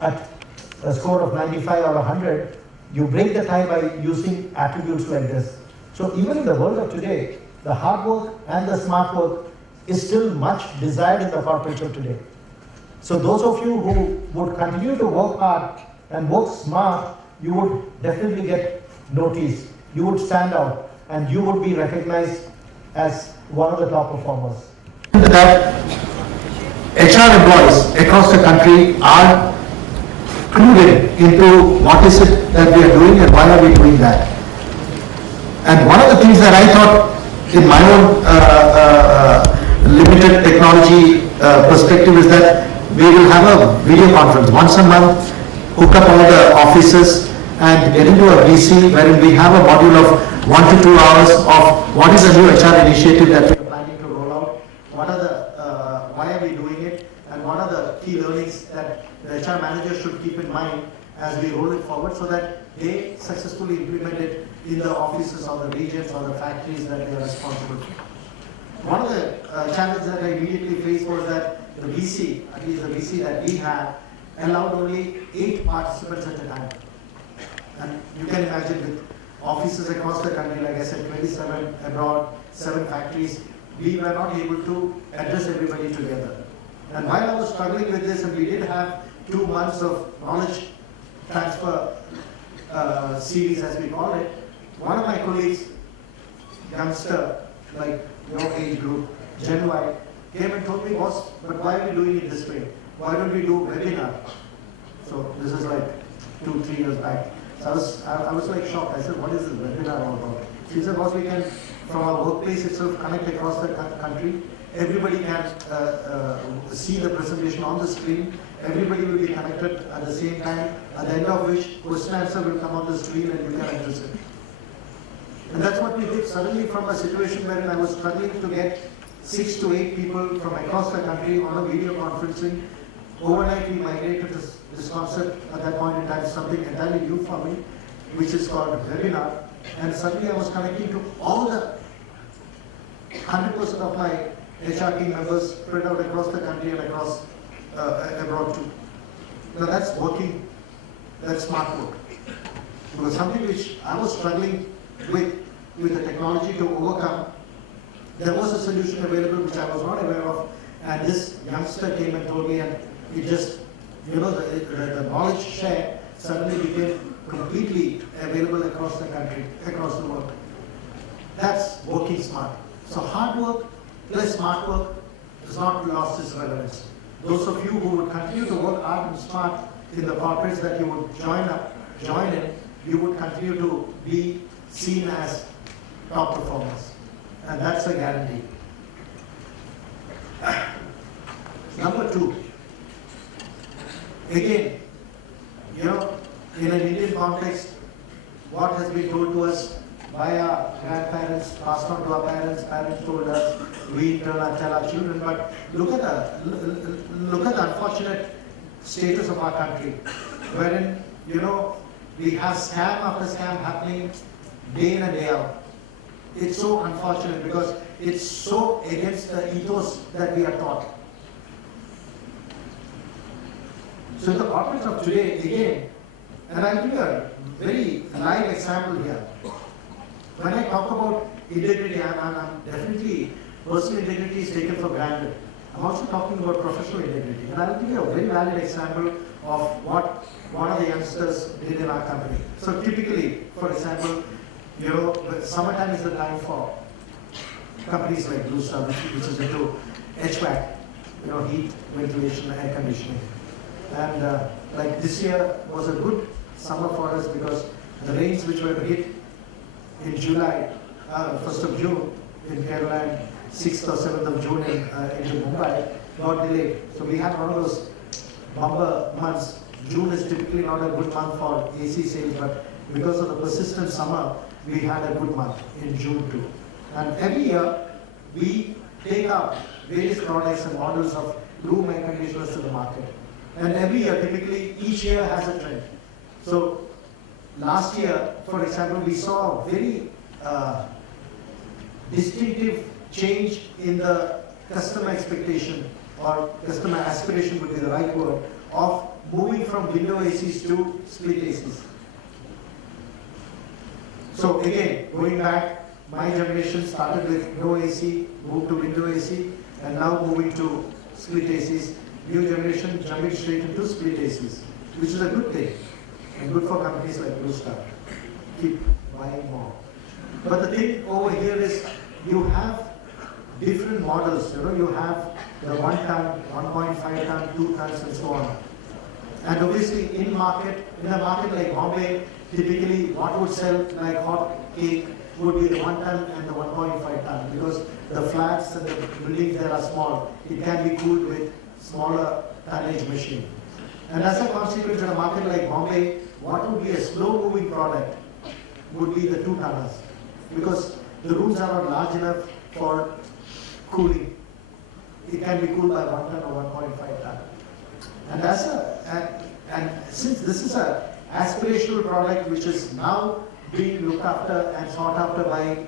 at a score of 95 or 100, you break the tie by using attributes like this. So even in the world of today, the hard work and the smart work is still much desired in the corporate world today. So those of you who would continue to work hard and work smart, you would definitely get noticed. You would stand out and you would be recognized as one of the top performers. That HR employees across the country are clued into what is it that we are doing and why are we doing that. And one of the things that I thought in my own limited technology perspective is that we will have a video conference once a month, hook up all the offices and get into a VC wherein we have a module of 1 to 2 hours of what is a new HR initiative that we are planning to roll out, what are the, why are we doing it, and what are the key learnings that the HR manager should keep in mind as we roll it forward so that they successfully implement it in the offices or the regions or the factories that they are responsible for. One of the challenges that I immediately faced was that the VC, at least the VC that we had, allowed only 8 participants at a time. And you can imagine with offices across the country, like I said, 27 abroad, 7 factories, we were not able to address everybody together. And while I was struggling with this, and we did have 2 months of knowledge transfer series, as we call it, one of my colleagues, youngster, like your age group, Gen Y, came and told me, boss, but why are we doing it this way? Why don't we do webinar? So this is like 2-3 years back. So I was like shocked. I said, what is this webinar all about? She said, boss, we can, from our workplace itself, connect across the country. Everybody can see the presentation on the screen. Everybody will be connected at the same time, at the end of which question answer will come on the screen and you can address it. And that's what we did. Suddenly, from a situation wherein I was struggling to get 6 to 8 people from across the country on a video conferencing, overnight we migrated this concept at that point in time, something entirely new for me, which is called webinar. And suddenly I was connecting to all the 100% of my HR team members spread out across the country and across abroad too. Now that's working, that's smart work. Because something which I was struggling with the technology to overcome, there was a solution available which I was not aware of, and this youngster came and told me, and it just, you know, the knowledge share suddenly became completely available across the country, across the world. That's working smart. So hard work plus smart work has not lost its relevance. Those of you who would continue to work hard and smart in the corporates that you would join in, you would continue to be seen as top performers. And that's a guarantee. Number 2, again, you know, in an Indian context, what has been told to us by our grandparents, passed on to our parents, parents told us, we tell our children, but look at the unfortunate status of our country, wherein, you know, we have scam after scam happening day in and day out. It's so unfortunate because it's so against the ethos that we are taught. So in the corporates of today, again, and I'll give you a very live example here. When I talk about integrity, I'm definitely, personal integrity is taken for granted. I'm also talking about professional integrity. And I'll give you a very valid example of what one of the youngsters did in our company. So typically, for example, you know, summertime is the time for companies like Blue Star, which is into HVAC, you know, heat, ventilation, air conditioning. And like this year was a good summer for us because the rains which were hit in July, 1st of June in Kerala and 6th or 7th of June in Mumbai got delayed. So we had one of those bumper months. June is typically not a good month for AC sales, but because of the persistent summer, we had a good month in June too. And every year, we take up various products and models of room air conditioners to the market. And every year, typically, each year has a trend. So last year, for example, we saw a very distinctive change in the customer expectation, or customer aspiration would be the right word, of moving from window ACs to split ACs. So again, going back, my generation started with no AC, moved to window AC, and now moving to split ACs. New generation jumping straight into split ACs, which is a good thing, and good for companies like Blue Star. Keep buying more. But the thing over here is, you have different models. You know, you have the 1 ton, 1.5 ton, 2 tons, and so on. And obviously, in a market like Bombay, typically what would sell like hot cake would be the 1 ton and the 1.5 ton, because the flats and the buildings there are small. It can be cooled with smaller tonnage machine. And as a consequence, in a market like Bombay, what would be a slow-moving product would be the 2 tonners, because the rooms are not large enough for cooling. It can be cooled by 1 ton or 1.5 ton. And since this is an aspirational product which is now being looked after and sought after by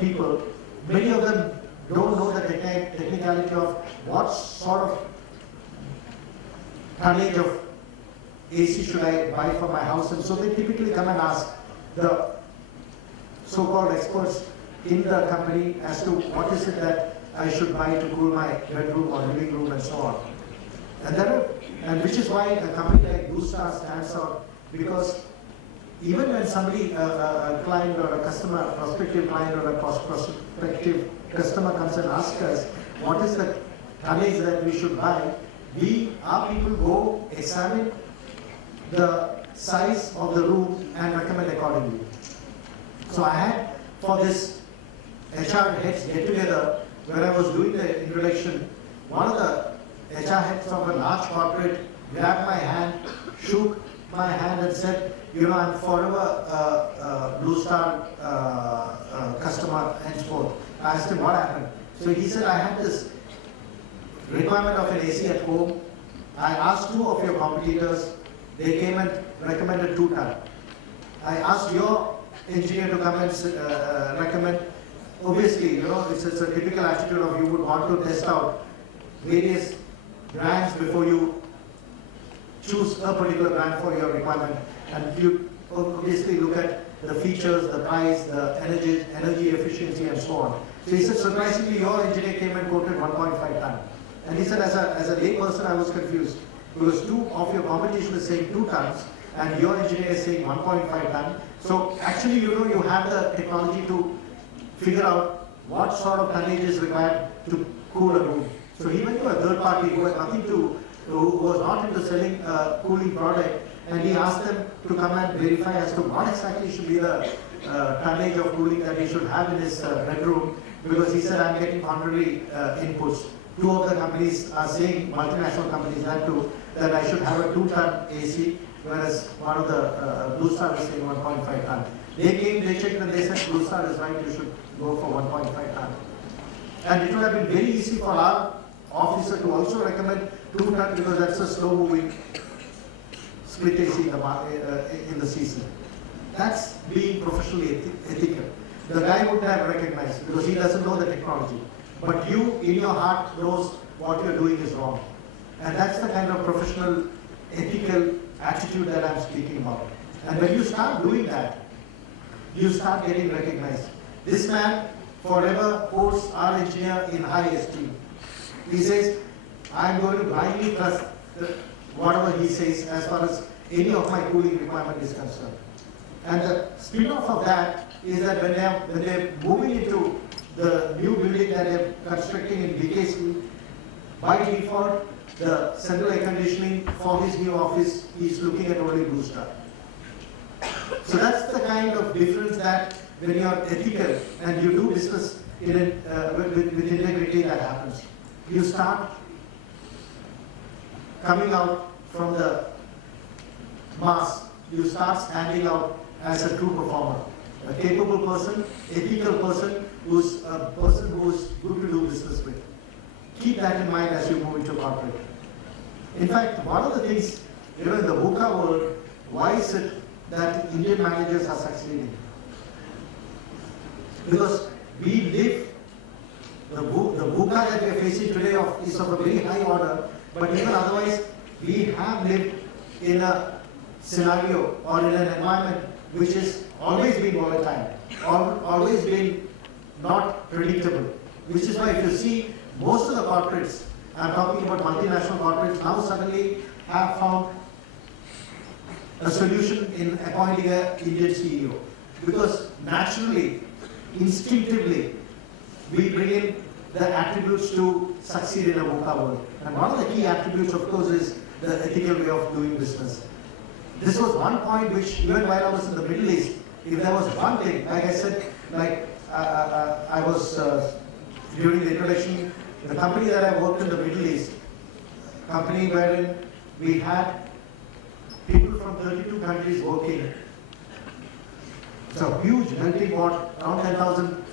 people, many of them don't know the technicality of what sort of tonnage of AC should I buy for my house, and so they typically come and ask the so-called experts in the company as to what is it that I should buy to cool my bedroom or living room and so on. And which is why a company like Blue Star stands out, because even when somebody, a client or a customer, a prospective client or a prospective customer comes and asks us, what is the tonnage that we should buy, our people go examine the size of the room and recommend accordingly. So I had, for this HR heads get together, when I was doing the introduction, one of the HR heads of a large corporate grabbed my hand, shook my hand and said, you know, I'm forever Blue Star customer henceforth. I asked him what happened. So he said, I had this requirement of an AC at home. I asked 2 of your competitors. They came and recommended 2 ton. I asked your engineer to come and recommend. Obviously, you know, it's a typical attitude of you would want to test out various brands before you choose a particular brand for your requirement. And you obviously look at the features, the price, the energy efficiency, and so on. So he said, surprisingly, your engineer came and quoted 1.5 ton. And he said, as a lay person, I was confused, because 2 of your competition is saying 2 tons, and your engineer is saying 1.5 ton. So actually, you know, you have the technology to figure out what sort of tonnage is required to cool a room. So he went to a third party who had nothing to, who was not into selling a cooling product, and he asked them to come and verify as to what exactly should be the tonnage of cooling that he should have in his bedroom, because he said, I'm getting contrary inputs. 2 of the companies are saying, multinational companies that too, that I should have a 2 ton AC, whereas one of the Blue Star is saying 1.5 ton. They came, they checked, and they said, Blue Star is right, you should go for 1.5 ton. And it would have been very easy for our officer to also recommend 2 ton, because that's a slow moving split AC in the season. That's being professionally ethical. The guy would have recognized, because he doesn't know the technology. But you, in your heart, knows what you're doing is wrong. And that's the kind of professional, ethical attitude that I'm speaking about. And when you start doing that, you start getting recognized. This man forever holds our engineer in high esteem. He says, I'm going to blindly trust whatever he says as far as any of my cooling requirement is concerned. And the spin-off of that is that when they're moving into the new building that they're constructing in BKC, by default, the central air conditioning for his new office, he's looking at only Blue Star. So that's the kind of difference that when you're ethical and you do business with integrity, that happens. You start coming out from the mass, you start standing out as a true performer. A capable person, ethical person, who's a person who's good to do business with. Keep that in mind as you move into corporate. In fact, one of the things, you know, in the VUCA world, why is it that Indian managers are succeeding? Because we live, the VUCA that we are facing today is of a very high order, but even otherwise, we have lived in a scenario or in an environment which has always been volatile, always been not predictable. Which is why if you see most of the corporates, I'm talking about multinational corporates, now suddenly have found a solution in appointing an Indian CEO. Because naturally, instinctively, we bring in the attributes to succeed in a VUCA world. And one of the key attributes, of course, is the ethical way of doing business. This was one point which, even while I was in the Middle East, if there was one thing, like I said, like I was, during the introduction, the company that I worked in the Middle East, company wherein we had people from 32 countries working. It's a huge melting pot, around 10,000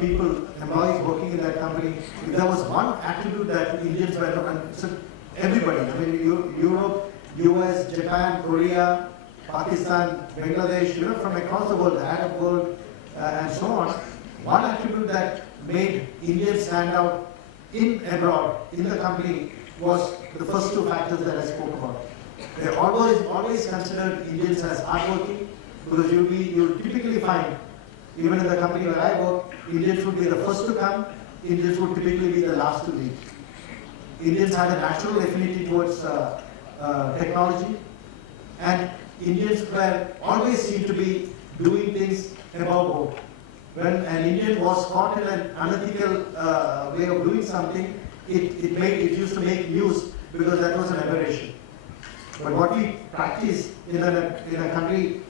people, employees working in that company. If there was one attribute that Indians were, and so everybody, I mean, Europe, US, Japan, Korea, Pakistan, Bangladesh, you know, from across the world, the Arab world, and so on. One attribute that made Indians stand out in abroad, in the company, was the first 2 factors that I spoke about. They always considered Indians as hardworking, because you'll typically find, even in the company where I work, Indians would be the first to come, Indians would typically be the last to lead. Indians had a natural affinity towards technology, and Indians were always seemed to be doing things above board. When an Indian was caught in an unethical way of doing something, it used to make news because that was an aberration. But what we practice in a country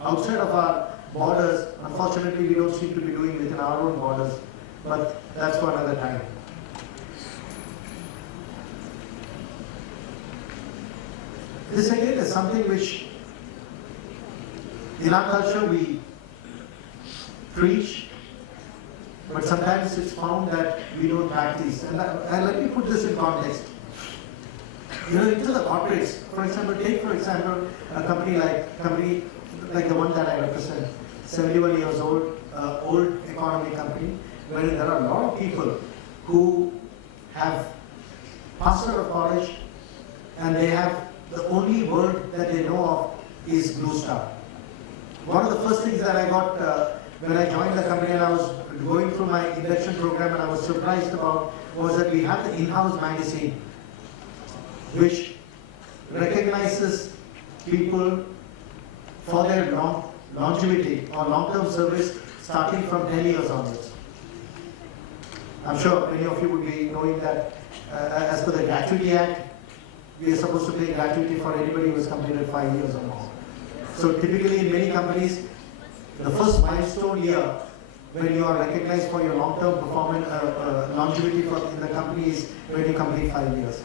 outside of our borders, unfortunately we don't seem to be doing within our own borders, but that's for another time. This again is something which in our culture we preach, but sometimes it's found that we don't practice. And let me put this in context. You know, into the corporates, for example, take for example a company like the one that I represent, 71 years old, old economy company, where there are a lot of people who have passed out of college and they have the only word that they know of is Blue Star. One of the first things that I got when I joined the company and I was going through my induction program and I was surprised about was that we have the in-house magazine which recognizes people for their longevity or long-term service starting from 10 years onwards. I'm sure many of you would be knowing that as per the Gratuity Act, we are supposed to pay gratuity for anybody who has completed 5 years or more. So typically in many companies, the first milestone year when you are recognized for your long-term performance, longevity in the company is when you complete 5 years.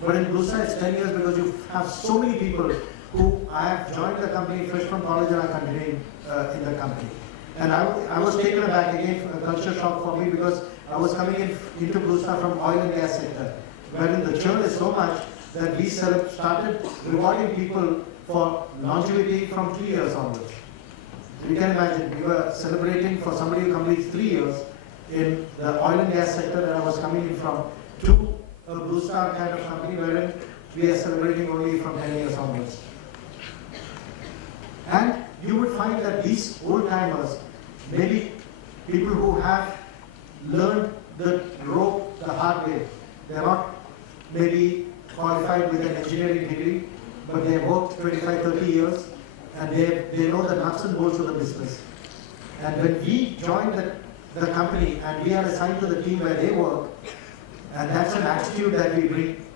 But in Blue Star, it's 10 years because you have so many people who have joined the company fresh from college and are continuing in the company. And I was taken aback again, a culture shock for me because I was coming into Blue Star from oil and gas sector, wherein the churn is so much that we started rewarding people for longevity from 3 years onwards. You can imagine, we were celebrating for somebody who completes 3 years in the oil and gas sector that I was coming in from to a Blue Star kind of company wherein we are celebrating only from 10 years onwards. And you would find that these old timers, maybe people who have learned the rope the hard way, they're not maybe qualified with an engineering degree, but they have worked 25, 30 years and they know the nuts and bolts of the business. And when we join the company and we are assigned to the team where they work, and that's an attitude that we bring,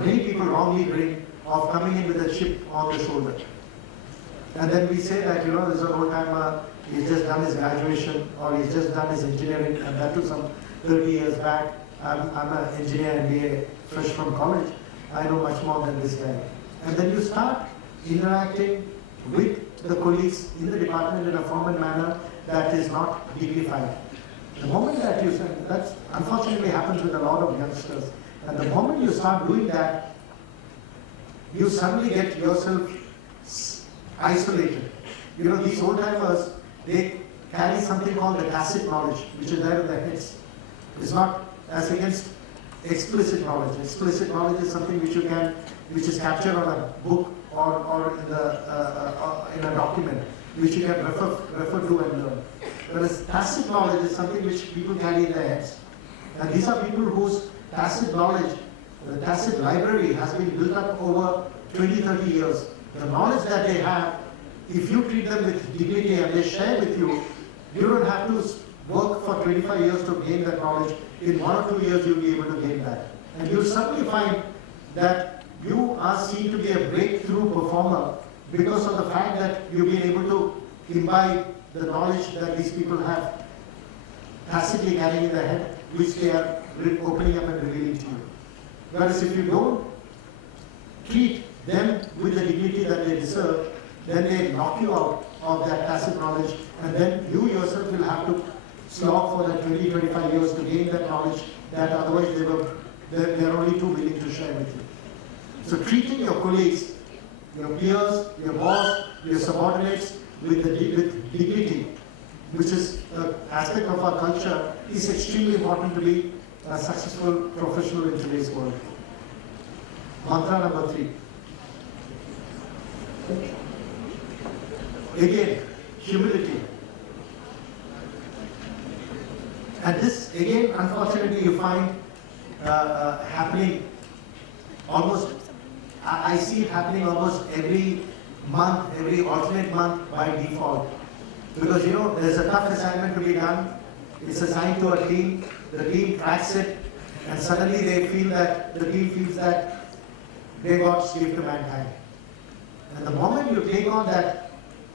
many people wrongly bring, of coming in with a chip on the shoulder. And then we say that, you know, there's an old timer, he's just done his graduation or he's just done his engineering, and that took some 30 years back. I'm an engineer MBA fresh from college. I know much more than this guy. And then you start interacting with the colleagues in the department in a formal manner that is not dignified. The moment that you start, that unfortunately happens with a lot of youngsters, and the moment you start doing that, you suddenly get yourself isolated. You know, these old timers, they carry something called the tacit knowledge, which is there in their heads. It's not as against explicit knowledge. Explicit knowledge is something which is captured on a book or in a document, which you can refer to and learn. Whereas tacit knowledge is something which people carry in their heads. And these are people whose tacit knowledge, the tacit library has been built up over 20, 30 years. The knowledge that they have, if you treat them with dignity and they share with you, you don't have to work for 25 years to gain that knowledge. In 1 or 2 years, you'll be able to gain that. And you'll suddenly find that you are seen to be a breakthrough performer because of the fact that you've been able to imbibe the knowledge that these people have tacitly carrying in their head, which they are opening up and revealing to you. Whereas if you don't treat them with the dignity that they deserve, then they knock you out of that tacit knowledge, and then you yourself will have to slog for that 20, 25 years to gain that knowledge that otherwise they're only too willing to share with you. So treating your colleagues, your peers, your boss, your subordinates with dignity, which is an aspect of our culture, is extremely important to be a successful professional in today's world. Mantra number 3. Again, humility. And this, again, unfortunately, you find happening almost, I see it happening almost every month, every alternate month by default. Because, you know, there's a tough assignment to be done. It's assigned to a team. The team tracks it. And suddenly they feel that, the team feels that they got gift to mankind. And the moment you take on that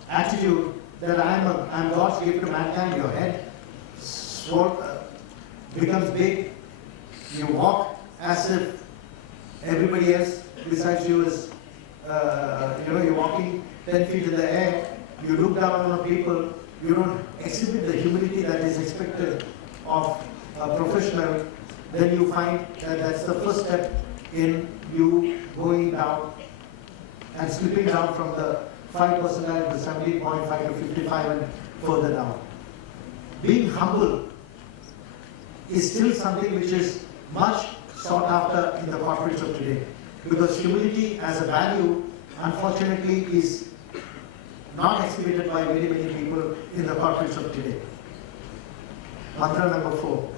attitude that I'm God's gift to mankind, your head becomes big. You walk as if everybody else besides you is, you're walking 10 feet in the air. You look down on people. You don't exhibit the humility that is expected of a professional. Then you find that that's the first step in you going down and slipping down from the 5 percentile to 70.5 to 55 and further down. Being humble is still something which is much sought after in the corporates of today. Because humility as a value, unfortunately, is not exhibited by very many people in the corporates of today. Mantra number 4.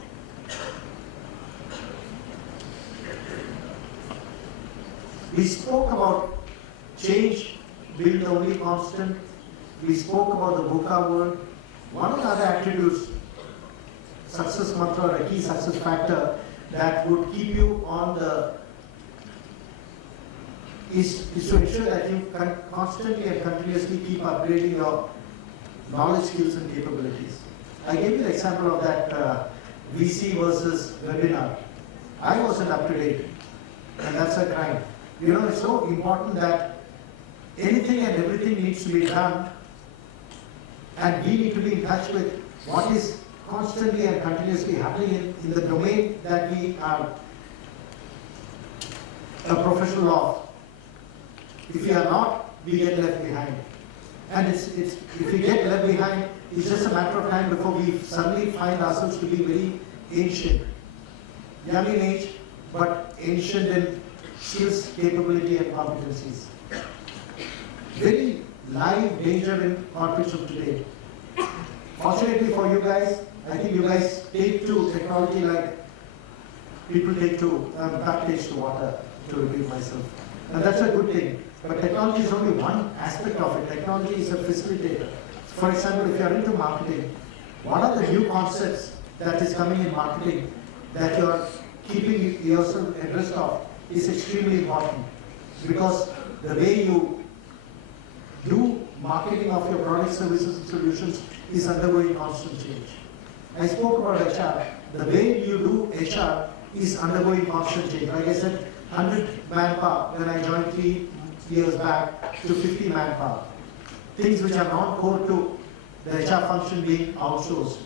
We spoke about change being the only constant. We spoke about the VUCA world. One of the other attributes, success mantra or a key success factor that would keep you on the, is to ensure that you can constantly and continuously keep upgrading your knowledge, skills and capabilities. I gave you the example of that VC versus webinar. I wasn't up to date, and that's a crime. You know, it's so important that anything and everything needs to be done, and we need to be in touch with what is constantly and continuously happening in the domain that we are a professional of. If we are not, we get left behind. And if we get left behind, it's just a matter of time before we suddenly find ourselves to be very ancient. Young in age, but ancient in skills, capability and competencies. Very live danger in corporates of today. Fortunately for you guys, I think you guys take to technology like people take to, duck takes to water, to repeat myself. And that's a good thing. But technology is only one aspect of it. Technology is a facilitator. For example, if you are into marketing, what are the new concepts that is coming in marketing that you are keeping yourself abreast of is extremely important. Because the way you do marketing of your products, services, and solutions is undergoing constant change. I spoke about HR. The way you do HR is undergoing constant change. Like I said, 100 manpower when I joined 3 years back to 50 manpower. Things which are non-core to the HR function being outsourced.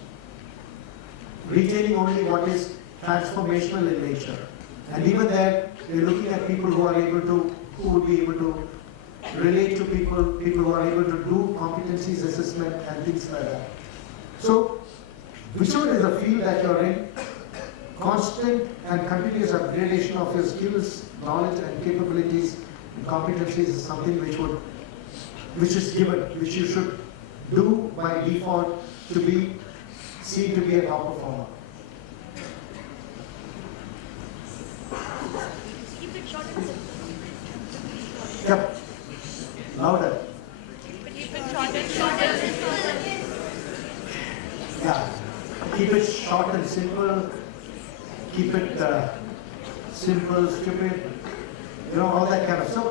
Retaining only what is transformational in nature. And even there, we're looking at people who are able to, who would be able to relate to people, people who are able to do competencies assessment and things like that. So, whichever is the field that you're in, constant and continuous upgradation of your skills, knowledge and capabilities and competencies is something which is given, which you should do by default to be seen to be a top performer. Keep it short and simple. Yep. Louder. Keep it short and simple. Yeah. Keep it short and simple. Keep it simple, stupid. You know, all that kind of stuff.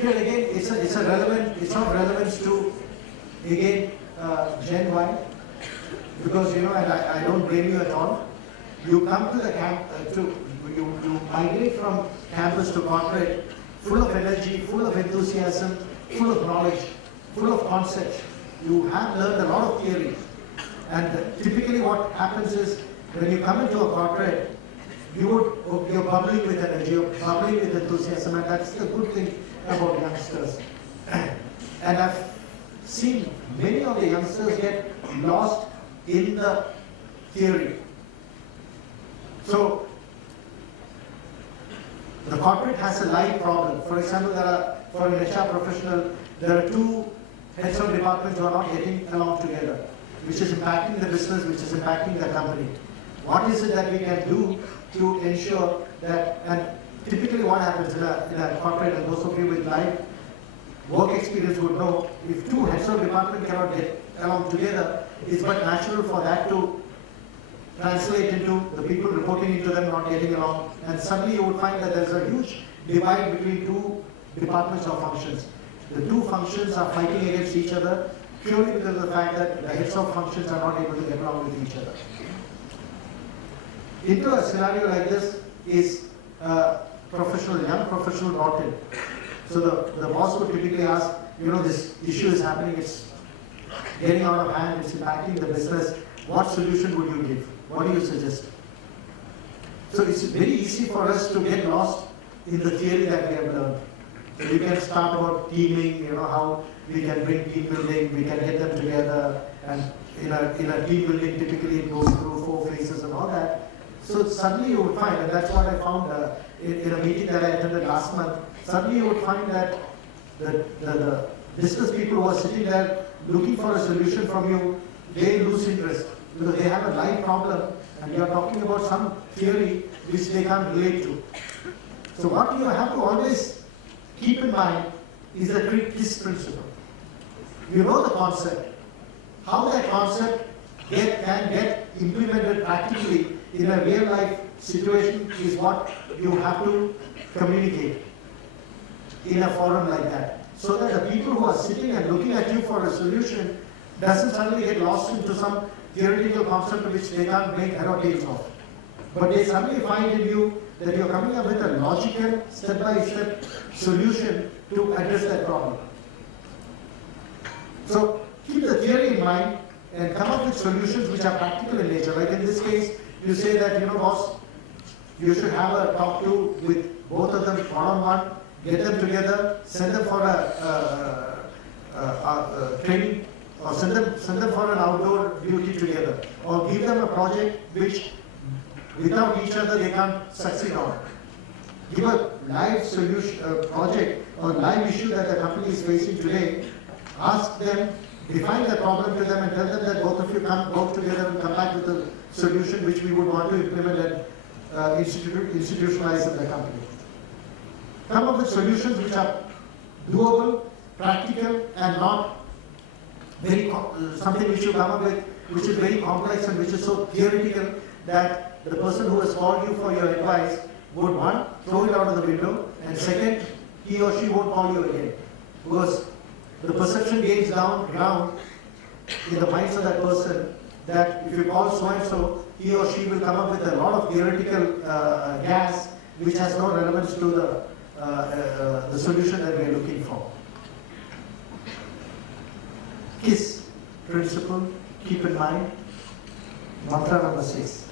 Here again, it's a relevant. It's of relevance to again Gen Y, because you know, and I don't blame you at all. You come to the camp you migrate from campus to corporate, full of energy, full of enthusiasm, full of knowledge, full of concepts. You have learned a lot of theory, and typically what happens is when you come into a corporate, you're bubbling with energy, you're bubbling with enthusiasm, and that's the good thing about youngsters. And I've seen many of the youngsters get lost in the theory. So the corporate has a live problem. For example, for an HR professional, there are 2 heads of departments who are not getting along together, which is impacting the business, which is impacting the company. What is it that we can do to ensure that, and typically what happens in a corporate, and those of you with live work experience would know, if two heads of department cannot get along together, it's but natural for that to translate into the people reporting into them not getting along, and suddenly you would find that there's a huge divide between two departments or functions. The two functions are fighting against each other purely because of the fact that the heads of functions are not able to get along with each other. Into a scenario like this is a young professional brought in. So the boss would typically ask, this issue is happening, it's getting out of hand, it's impacting the business. What solution would you give? What do you suggest? So it's very easy for us to get lost in the theory that we have learned. So we can start about teaming, how we can bring team building, we can get them together, and in a team building typically it goes through 4 phases and all that. So suddenly you would find, and that's what I found in a meeting that I attended last month, suddenly you would find that the business people who are sitting there looking for a solution from you, they lose interest because they have a live problem and you are talking about some theory which they can't relate to. So what you have to always keep in mind is the KISS principle. You know the concept. How that concept can get implemented practically in a real life situation is what you have to communicate in a forum like that. So that the people who are sitting and looking at you for a solution doesn't suddenly get lost into some theoretical concept which they can't make head or tails of. But they suddenly find in you that you're coming up with a logical, step-by-step solution to address that problem. So keep the theory in mind and come up with solutions which are practical in nature. Like in this case, you say that, boss, you should have a talk to with both of them one-on-one, get them together, send them for a training, or send them for an outdoor duty together, or give them a project which without each other they can't succeed on. Give a live solution project or live issue that the company is facing today, ask them, define the problem to them and tell them that both of you come work together and come back with a solution which we would want to implement and institutionalize in the company. Come up with solutions which are doable, practical, and not very something which you come up with which is very complex and which is so theoretical that the person who has called you for your advice would, one, throw it out of the window, and second, he or she won't call you again. Because the perception gains ground in the minds of that person that if you call so-and-so, he or she will come up with a lot of theoretical gas which has no relevance to the solution that we are looking for. KISS principle, keep in mind. Mantra number 6.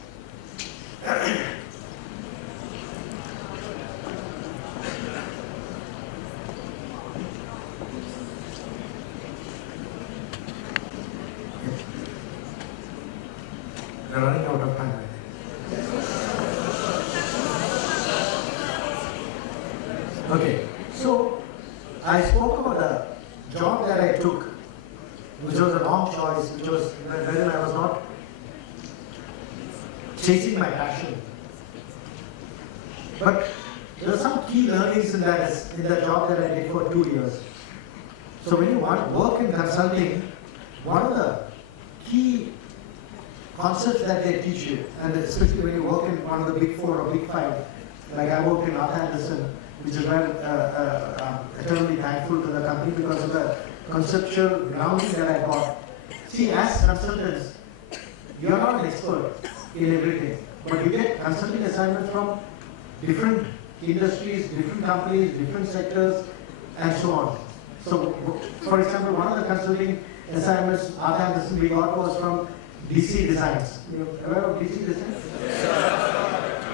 We're running out of time. Okay, so I spoke about a job that I took, which was a long choice, which was wherein I was not chasing my passion. But there are some key learnings in that job that I did for 2 years. So when you want to work in consulting, one of the key concepts that they teach you, and especially when you work in one of the big 4 or big 5, like I worked in Arthur Andersen, which is where I'm eternally thankful to the company because of the conceptual grounding that I got. See, as consultants, you're not an expert in everything, but you get consulting assignments from different industries, different companies, different sectors, and so on. So, for example, one of the consulting assignments Arthur Andersen we got was from DC Designs. You aware of DC Designs?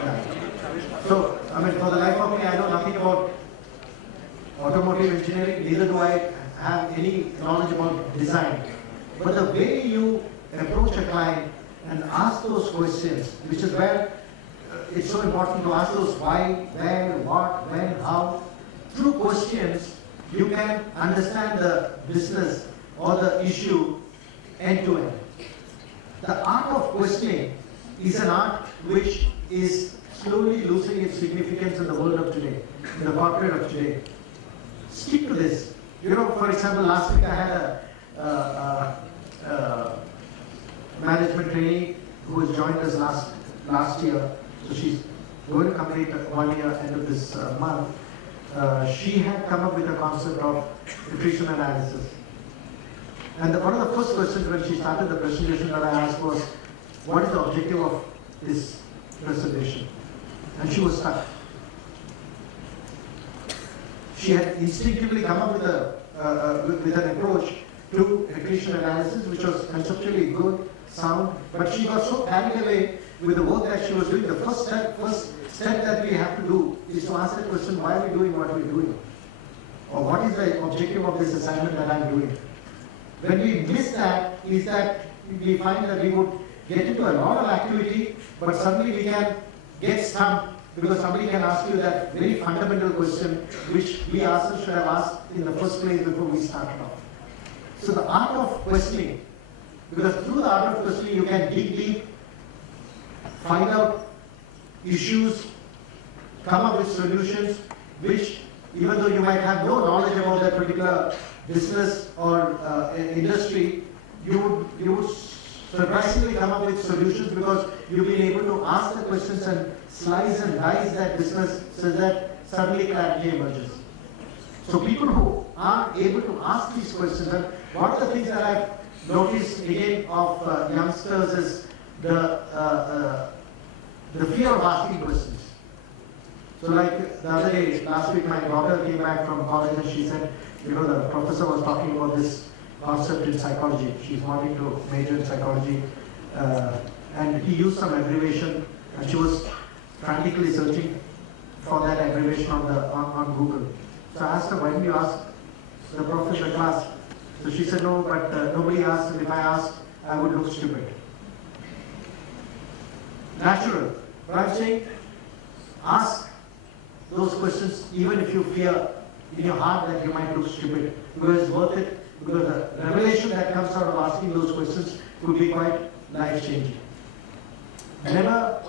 Yeah. So, I mean, for the life of me, I know nothing about automotive engineering, neither do I have any knowledge about design. But the way you approach a client and ask those questions, which is where it's so important to ask those why, where, what, when, how. Through questions, you can understand the business or the issue end to end. The art of questioning is an art which is slowly losing its significance in the world of today, in the corporate of today. Stick to this. You know, for example, last week I had a management trainee who has joined us last year. So she's going to complete 1 year end of this month. She had come up with a concept of nutrition analysis. And one of the first questions when she started the presentation that I asked was, what is the objective of this presentation? And she was stuck. She had instinctively come up with an approach to nutrition analysis, which was conceptually good, sound, but she got so carried away with the work that she was doing. The first step that we have to do is to ask the question, why are we doing what we're doing? Or what is the objective of this assignment that I'm doing? When we miss that, is that we find that we would get into a lot of activity, but suddenly we can get stumped because somebody can ask you that very fundamental question which we ourselves should have asked in the first place before we started off. So the art of questioning, because through the art of questioning you can dig deep, find out issues, come up with solutions which, even though you might have no knowledge about that particular business or industry, you would surprisingly come up with solutions because you've been able to ask the questions and slice and dice that business so that suddenly clarity emerges. So people who are able to ask these questions, and one of the things that I've noticed again of youngsters is the fear of asking questions. So like the other day, last week, my daughter came back from college and she said, you know, the professor was talking about this concept in psychology. She's wanting to major in psychology. And he used some abbreviation and she was frantically searching for that abbreviation on Google. So I asked her, why didn't you ask the professor in class? So she said, no, but nobody asked, and if I asked, I would look stupid. Natural. But I'm saying, ask those questions even if you fear in your heart that you might look stupid, because it's worth it, because the revelation that comes out of asking those questions could be quite life-changing. That's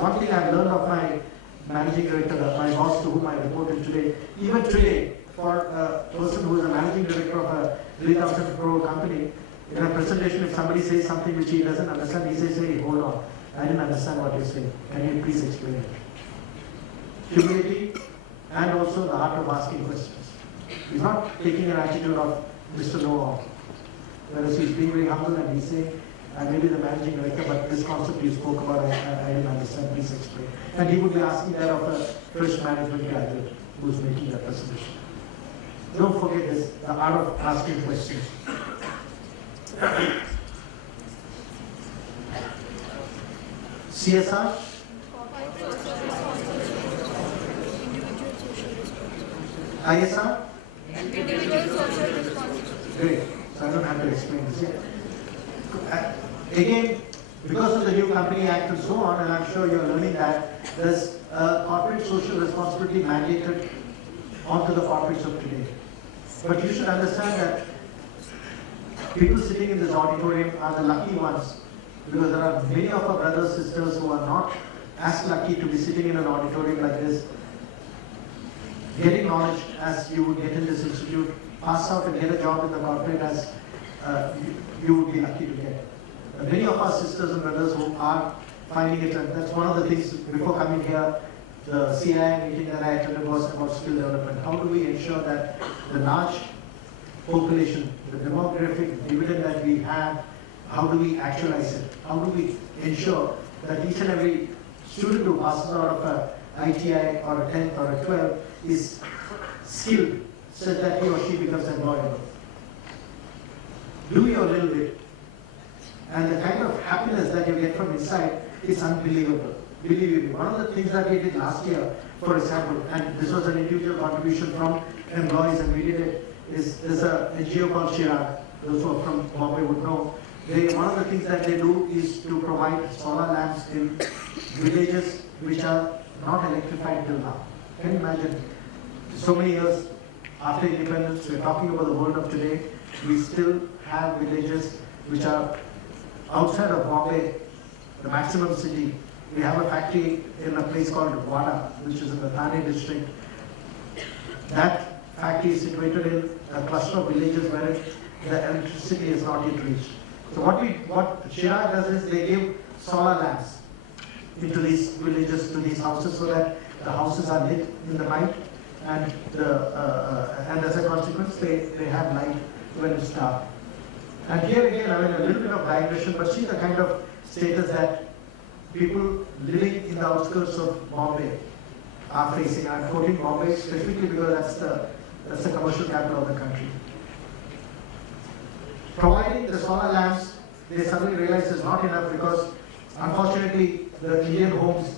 one thing I've learned of my managing director, my boss to whom I reported today. Even today, for a person who is a managing director of a 3,000 crore company, in a presentation, if somebody says something which he doesn't understand, he says, hey, hold on, I didn't understand what you're saying. Can you please explain it? Humility and also the art of asking questions. He's not taking an attitude of Mr. Know-all. Whereas he's being very humble and he's saying, I may be the managing director, but this concept you spoke about, I didn't understand, please explain. And he would be asking that of a fresh management graduate who's making that presentation. Don't forget this, the art of asking questions. CSR? ISR? Individual social responsibility. Great. So I don't have to explain this yet. Again, because of the new Company Act and so on, and I'm sure you're learning that, there's corporate social responsibility mandated onto the corporates of today. But you should understand that people sitting in this auditorium are the lucky ones, because there are many of our brothers and sisters who are not as lucky to be sitting in an auditorium like this, getting knowledge as you would get in this institute, pass out and get a job in the corporate as you would be lucky to get. Many of our sisters and brothers who are finding it, and that's one of the things before coming here, the CII meeting that I attended was about skill development. How do we ensure that the large population, the demographic dividend that we have, how do we actualize it? How do we ensure that each and every student who passes out of a ITI or a 10th or a 12th is skilled so that he or she becomes employable? Do your little bit. And the kind of happiness that you get from inside is unbelievable. Believe me, one of the things that we did last year, for example, and this was an individual contribution from employees and we did it, is there's a NGO called Chirag. Those who are from Bombay would know. One of the things that they do is to provide solar lamps in villages which are not electrified till now. Can you imagine? So many years after independence, we're talking about the world of today, we still have villages which are outside of Bombay, the maximum city. We have a factory in a place called Wada, which is in the Thane district. That factory is situated in a cluster of villages where the electricity is not yet reached. So what Chirag does is they give solar lamps into these villages, to these houses, so that the houses are lit in the night, and as a consequence they have light when it's dark. And here again, I mean, a little bit of digression, but see the kind of status that people living in the outskirts of Bombay are facing. I'm quoting Bombay specifically because that's the commercial capital of the country. Providing the solar lamps, they suddenly realize is not enough, because unfortunately the Indian homes,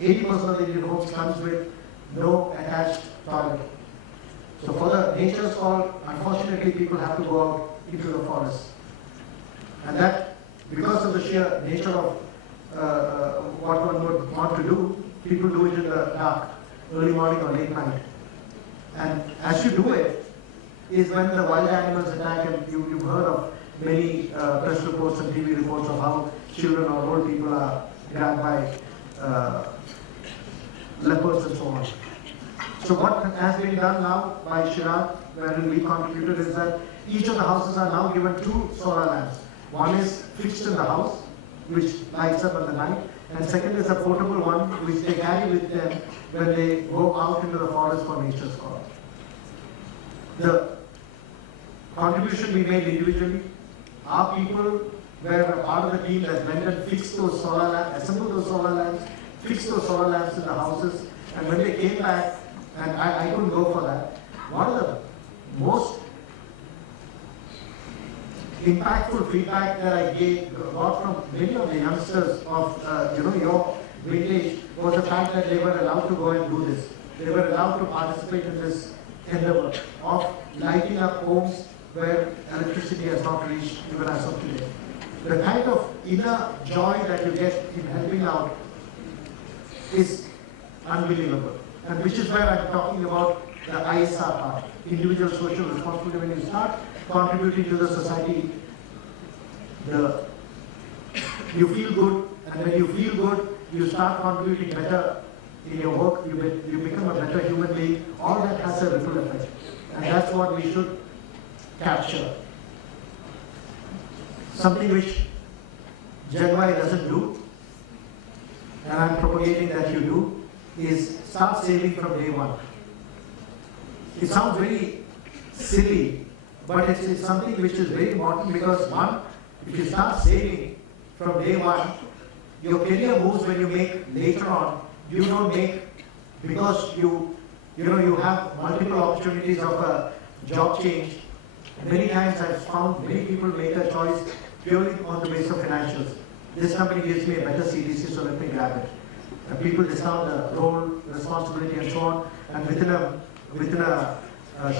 80% of the Indian homes comes with no attached toilet. So for the nature's call, unfortunately people have to go out into the forest. And that, because of the sheer nature of what one would want to do, people do it in the dark, early morning or late night. And as you do it, is when the wild animals attack, and you've heard of many press reports and TV reports of how children or old people are grabbed by leopards and so on. So what has been done now by Chirag, wherein we contributed, is that each of the houses are now given 2 solar lamps. One is fixed in the house, which lights up at the night, and second is a portable one which they carry with them when they go out into the forest for nature's call. The contribution we made individually, our people were a part of the team that went and fixed those solar lamps, assembled those solar lamps, fixed those solar lamps in the houses, and when they came back, and I couldn't go for that, one of the most impactful feedback that I got from many of the youngsters of your vintage was the fact that they were allowed to go and do this. They were allowed to participate in this endeavor of lighting up homes where electricity has not reached even as of today. The kind of inner joy that you get in helping out is unbelievable. And which is where I'm talking about the ISR part, individual social responsibility. When you start contributing to the society, you feel good, and when you feel good, you start contributing better in your work, you become a better human being. All that has a ripple effect, and that's what we should capture. Something which Gen Y doesn't do, and I'm propagating that you do, is start saving from day one. It sounds very silly, but it's something which is very important, because one, if you start saving from day one, your career moves when you make later on. You don't make, because you have multiple opportunities of a job change. Many times I've found many people make a choice purely on the basis of financials. This company gives me a better CTC, so let me grab it. And people discount the role, responsibility, and so on, and within a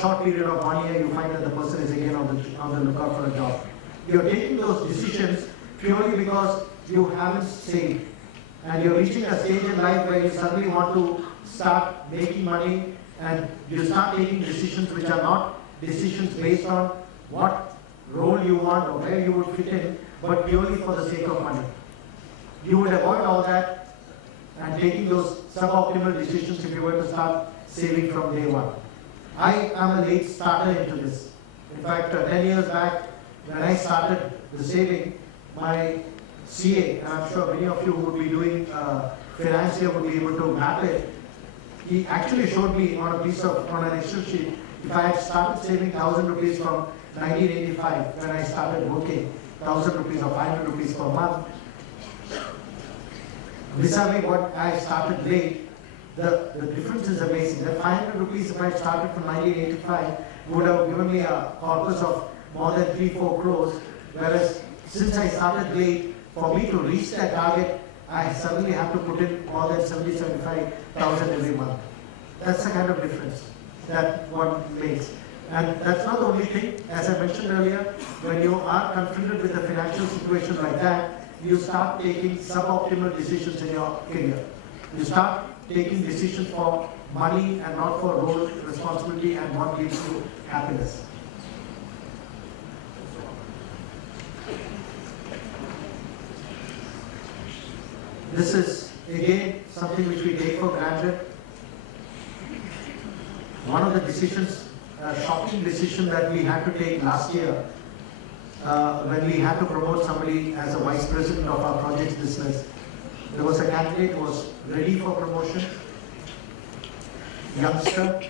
short period of 1 year, you find that the person is again on the lookout for a job. You're taking those decisions purely because you haven't saved, and you're reaching a stage in life where you suddenly want to start making money, and you start taking decisions which are not decisions based on what role you want or where you would fit in, but purely for the sake of money. You would avoid all that and taking those suboptimal decisions if you were to start saving from day one. I am a late starter into this. In fact, 10 years back, when I started the saving, my CA, and I'm sure many of you who would be doing finance here would be able to map it. He actually showed me on an Excel sheet, if I had started saving 1,000 rupees from 1985, when I started working, 1,000 rupees or 500 rupees per month, vis-a-vis what I started late, the difference is amazing. The 500 rupees, if I had started from 1985, would have given me a corpus of more than 3-4 crores, whereas since I started late, for me to reach that target, I suddenly have to put in more than 70,000-75,000 every month. That's the kind of difference that one makes. And that's not the only thing. As I mentioned earlier, when you are confronted with a financial situation like that, you start taking suboptimal decisions in your career. You start taking decisions for money and not for role, responsibility, and what gives you happiness. This is again something which we take for granted. One of the decisions, shocking decision that we had to take last year, when we had to promote somebody as a vice president of our projects business. There was a candidate who was ready for promotion, youngster,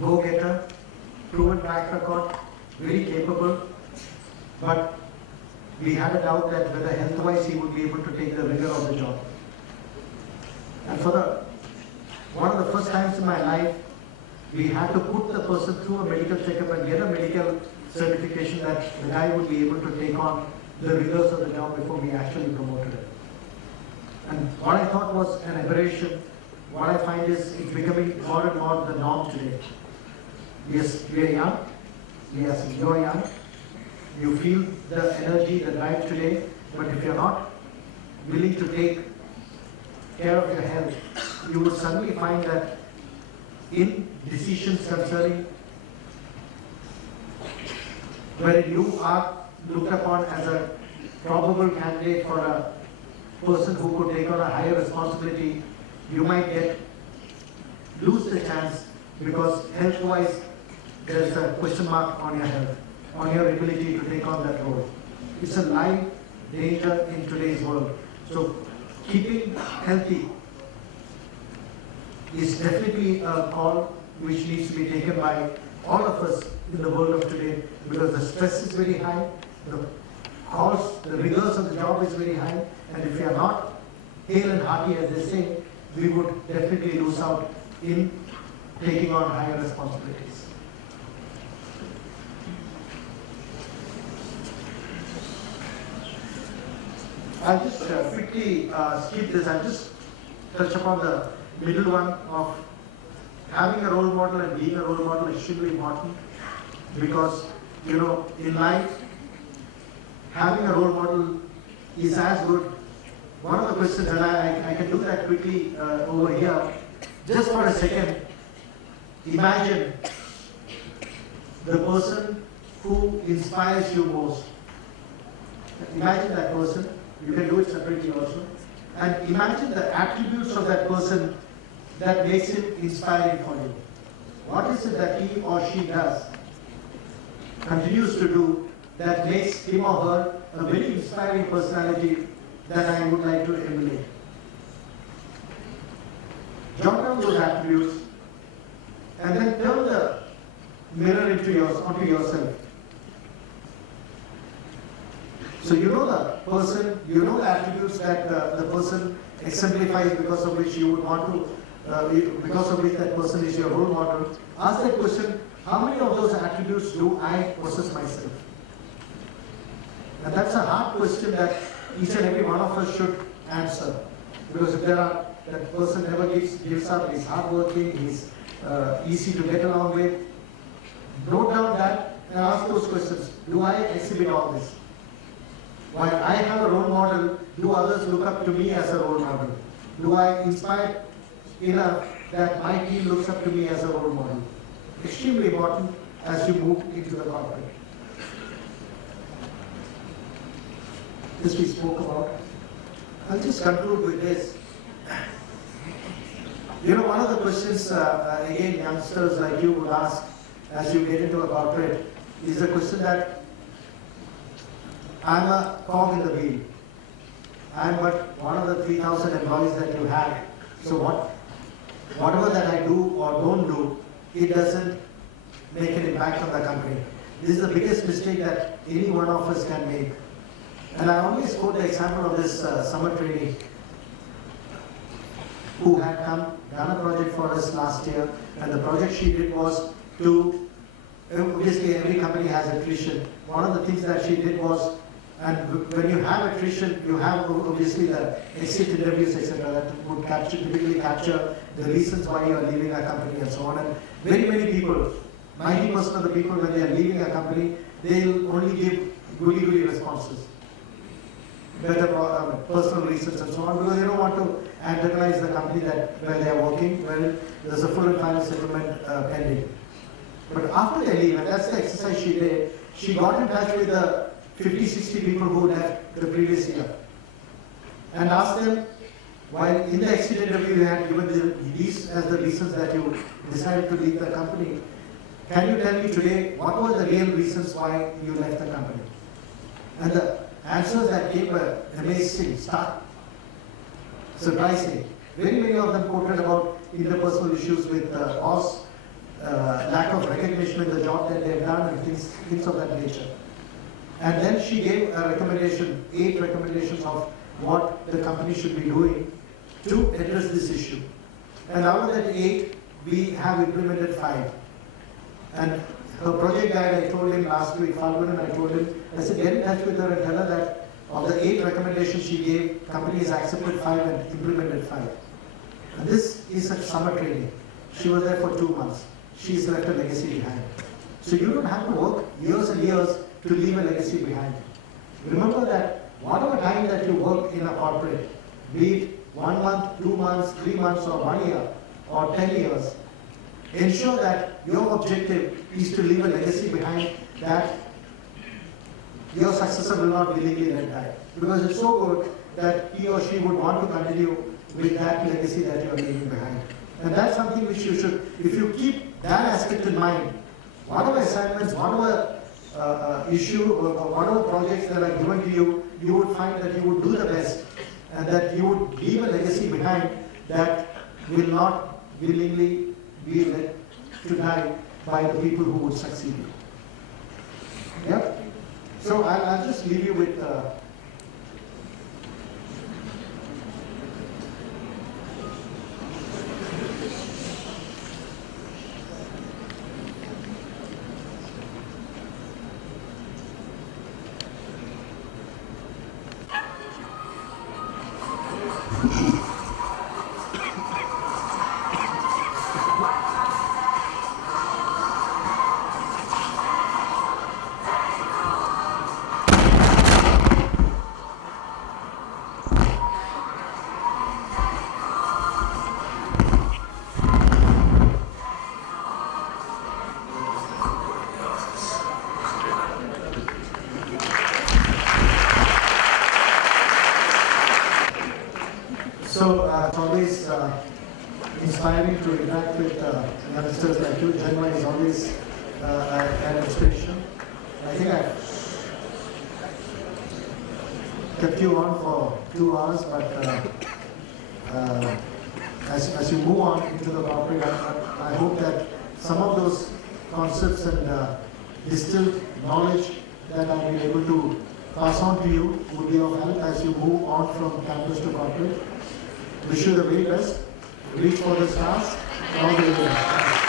go-getter, proven track record, very capable, but we had a doubt that whether health-wise he would be able to take the rigor of the job. And for one of the first times in my life, we had to put the person through a medical checkup and get a medical certification that the guy would be able to take on the rigors of the job before we actually promoted him. And what I thought was an aberration, what I find is it's becoming more and more the norm today. Yes, we are young. Yes, you are young. You feel the energy, the drive today, but if you're not willing to take care of your health, you will suddenly find that in decisions concerning where you are looked upon as a probable candidate for a person who could take on a higher responsibility, you might lose the chance because health-wise there is a question mark on your health, on your ability to take on that role. It's a live danger in today's world. So keeping healthy is definitely a call which needs to be taken by all of us in the world of today, because the stress is very high, the rigors of the job is very high, and if we are not hale and hearty, as they say, we would definitely lose out in taking on higher responsibilities. I'll just quickly skip this. I'll just touch upon the middle one of having a role model and being a role model is extremely important, because, you know, in life, having a role model is as good. One of the questions, and I can do that quickly over here, just for a second. Imagine the person who inspires you most. Imagine that person. You can do it separately also. And imagine the attributes of that person that makes him inspiring for you. What is it that he or she does, continues to do, that makes him or her a very inspiring personality that I would like to emulate? Jot down those attributes and then turn the mirror onto yourself. So you know the person, you know the attributes that the person exemplifies, because of which you would want to, because of which that person is your role model. Ask that question, how many of those attributes do I possess myself? And that's a hard question that each and every one of us should answer. Because if that person never gives up, he's hardworking, he's easy to get along with, note down that and ask those questions. Do I exhibit all this? While I have a role model, do others look up to me as a role model? Do I inspire enough that my team looks up to me as a role model? Extremely important as you move into the corporate. This we spoke about. I'll just conclude with this. You know, one of the questions, again, youngsters like you would ask as you get into a corporate is the question that I'm a cog in the wheel. I'm but one of the 3,000 employees that you have. So whatever that I do or don't do, it doesn't make an impact on the company. This is the biggest mistake that any one of us can make. And I always quote the example of this summer trainee who had done a project for us last year, and the project she did was to, obviously every company has attrition. One of the things that she did was, and when you have attrition, you have obviously the exit interviews, etc., that would typically capture the reasons why you are leaving a company and so on. And very many people, 90% of the people when they are leaving a company, they'll only give goody-goody responses. Better personal reasons and so on, because they don't want to antagonize the company where they are working, where there's a full and final settlement pending. But after they leave, and that's the exercise she did, she got in touch with the 50, 60 people who left the previous year and asked them, while in the exit interview you had given these as the reasons that you decided to leave the company, can you tell me today what were the real reasons why you left the company? And the answers that came were amazing, stark, surprising. Very many of them quoted about interpersonal issues with boss, lack of recognition in the job that they've done, and things of that nature. And then she gave a recommendation, 8 recommendations of what the company should be doing to address this issue. And out of that 8, we have implemented 5. And her project guide, I told him last week, Falgun, I told him, I said, get in touch with her and tell her that of the 8 recommendations she gave, company has accepted 5 and implemented 5. And this is a summer training. She was there for 2 months. She's left a legacy behind. So you don't have to work years and years to leave a legacy behind. Remember that whatever time that you work in a corporate, be it 1 month, 2 months, 3 months, or 1 year, or 10 years, ensure that your objective is to leave a legacy behind that your successor will not willingly let die. Because it's so good that he or she would want to continue with that legacy that you are leaving behind. And that's something which you should, if you keep that aspect in mind, whatever assignments, whatever issue, or whatever projects that are given to you, you would find that you would do the best and that you would leave a legacy behind that will not willingly be let to die by the people who would succeed you. Yeah? So I'll just leave you with it's always inspiring to interact with youngsters like you. Janma is always an inspiration. I think I've kept you on for 2 hours, but as you move on into the corporate, I hope that some of those concepts and distilled knowledge that I've been able to pass on to you would be of help as you move on from campus to corporate. Wish you the very best. Reach for the stars. All the way.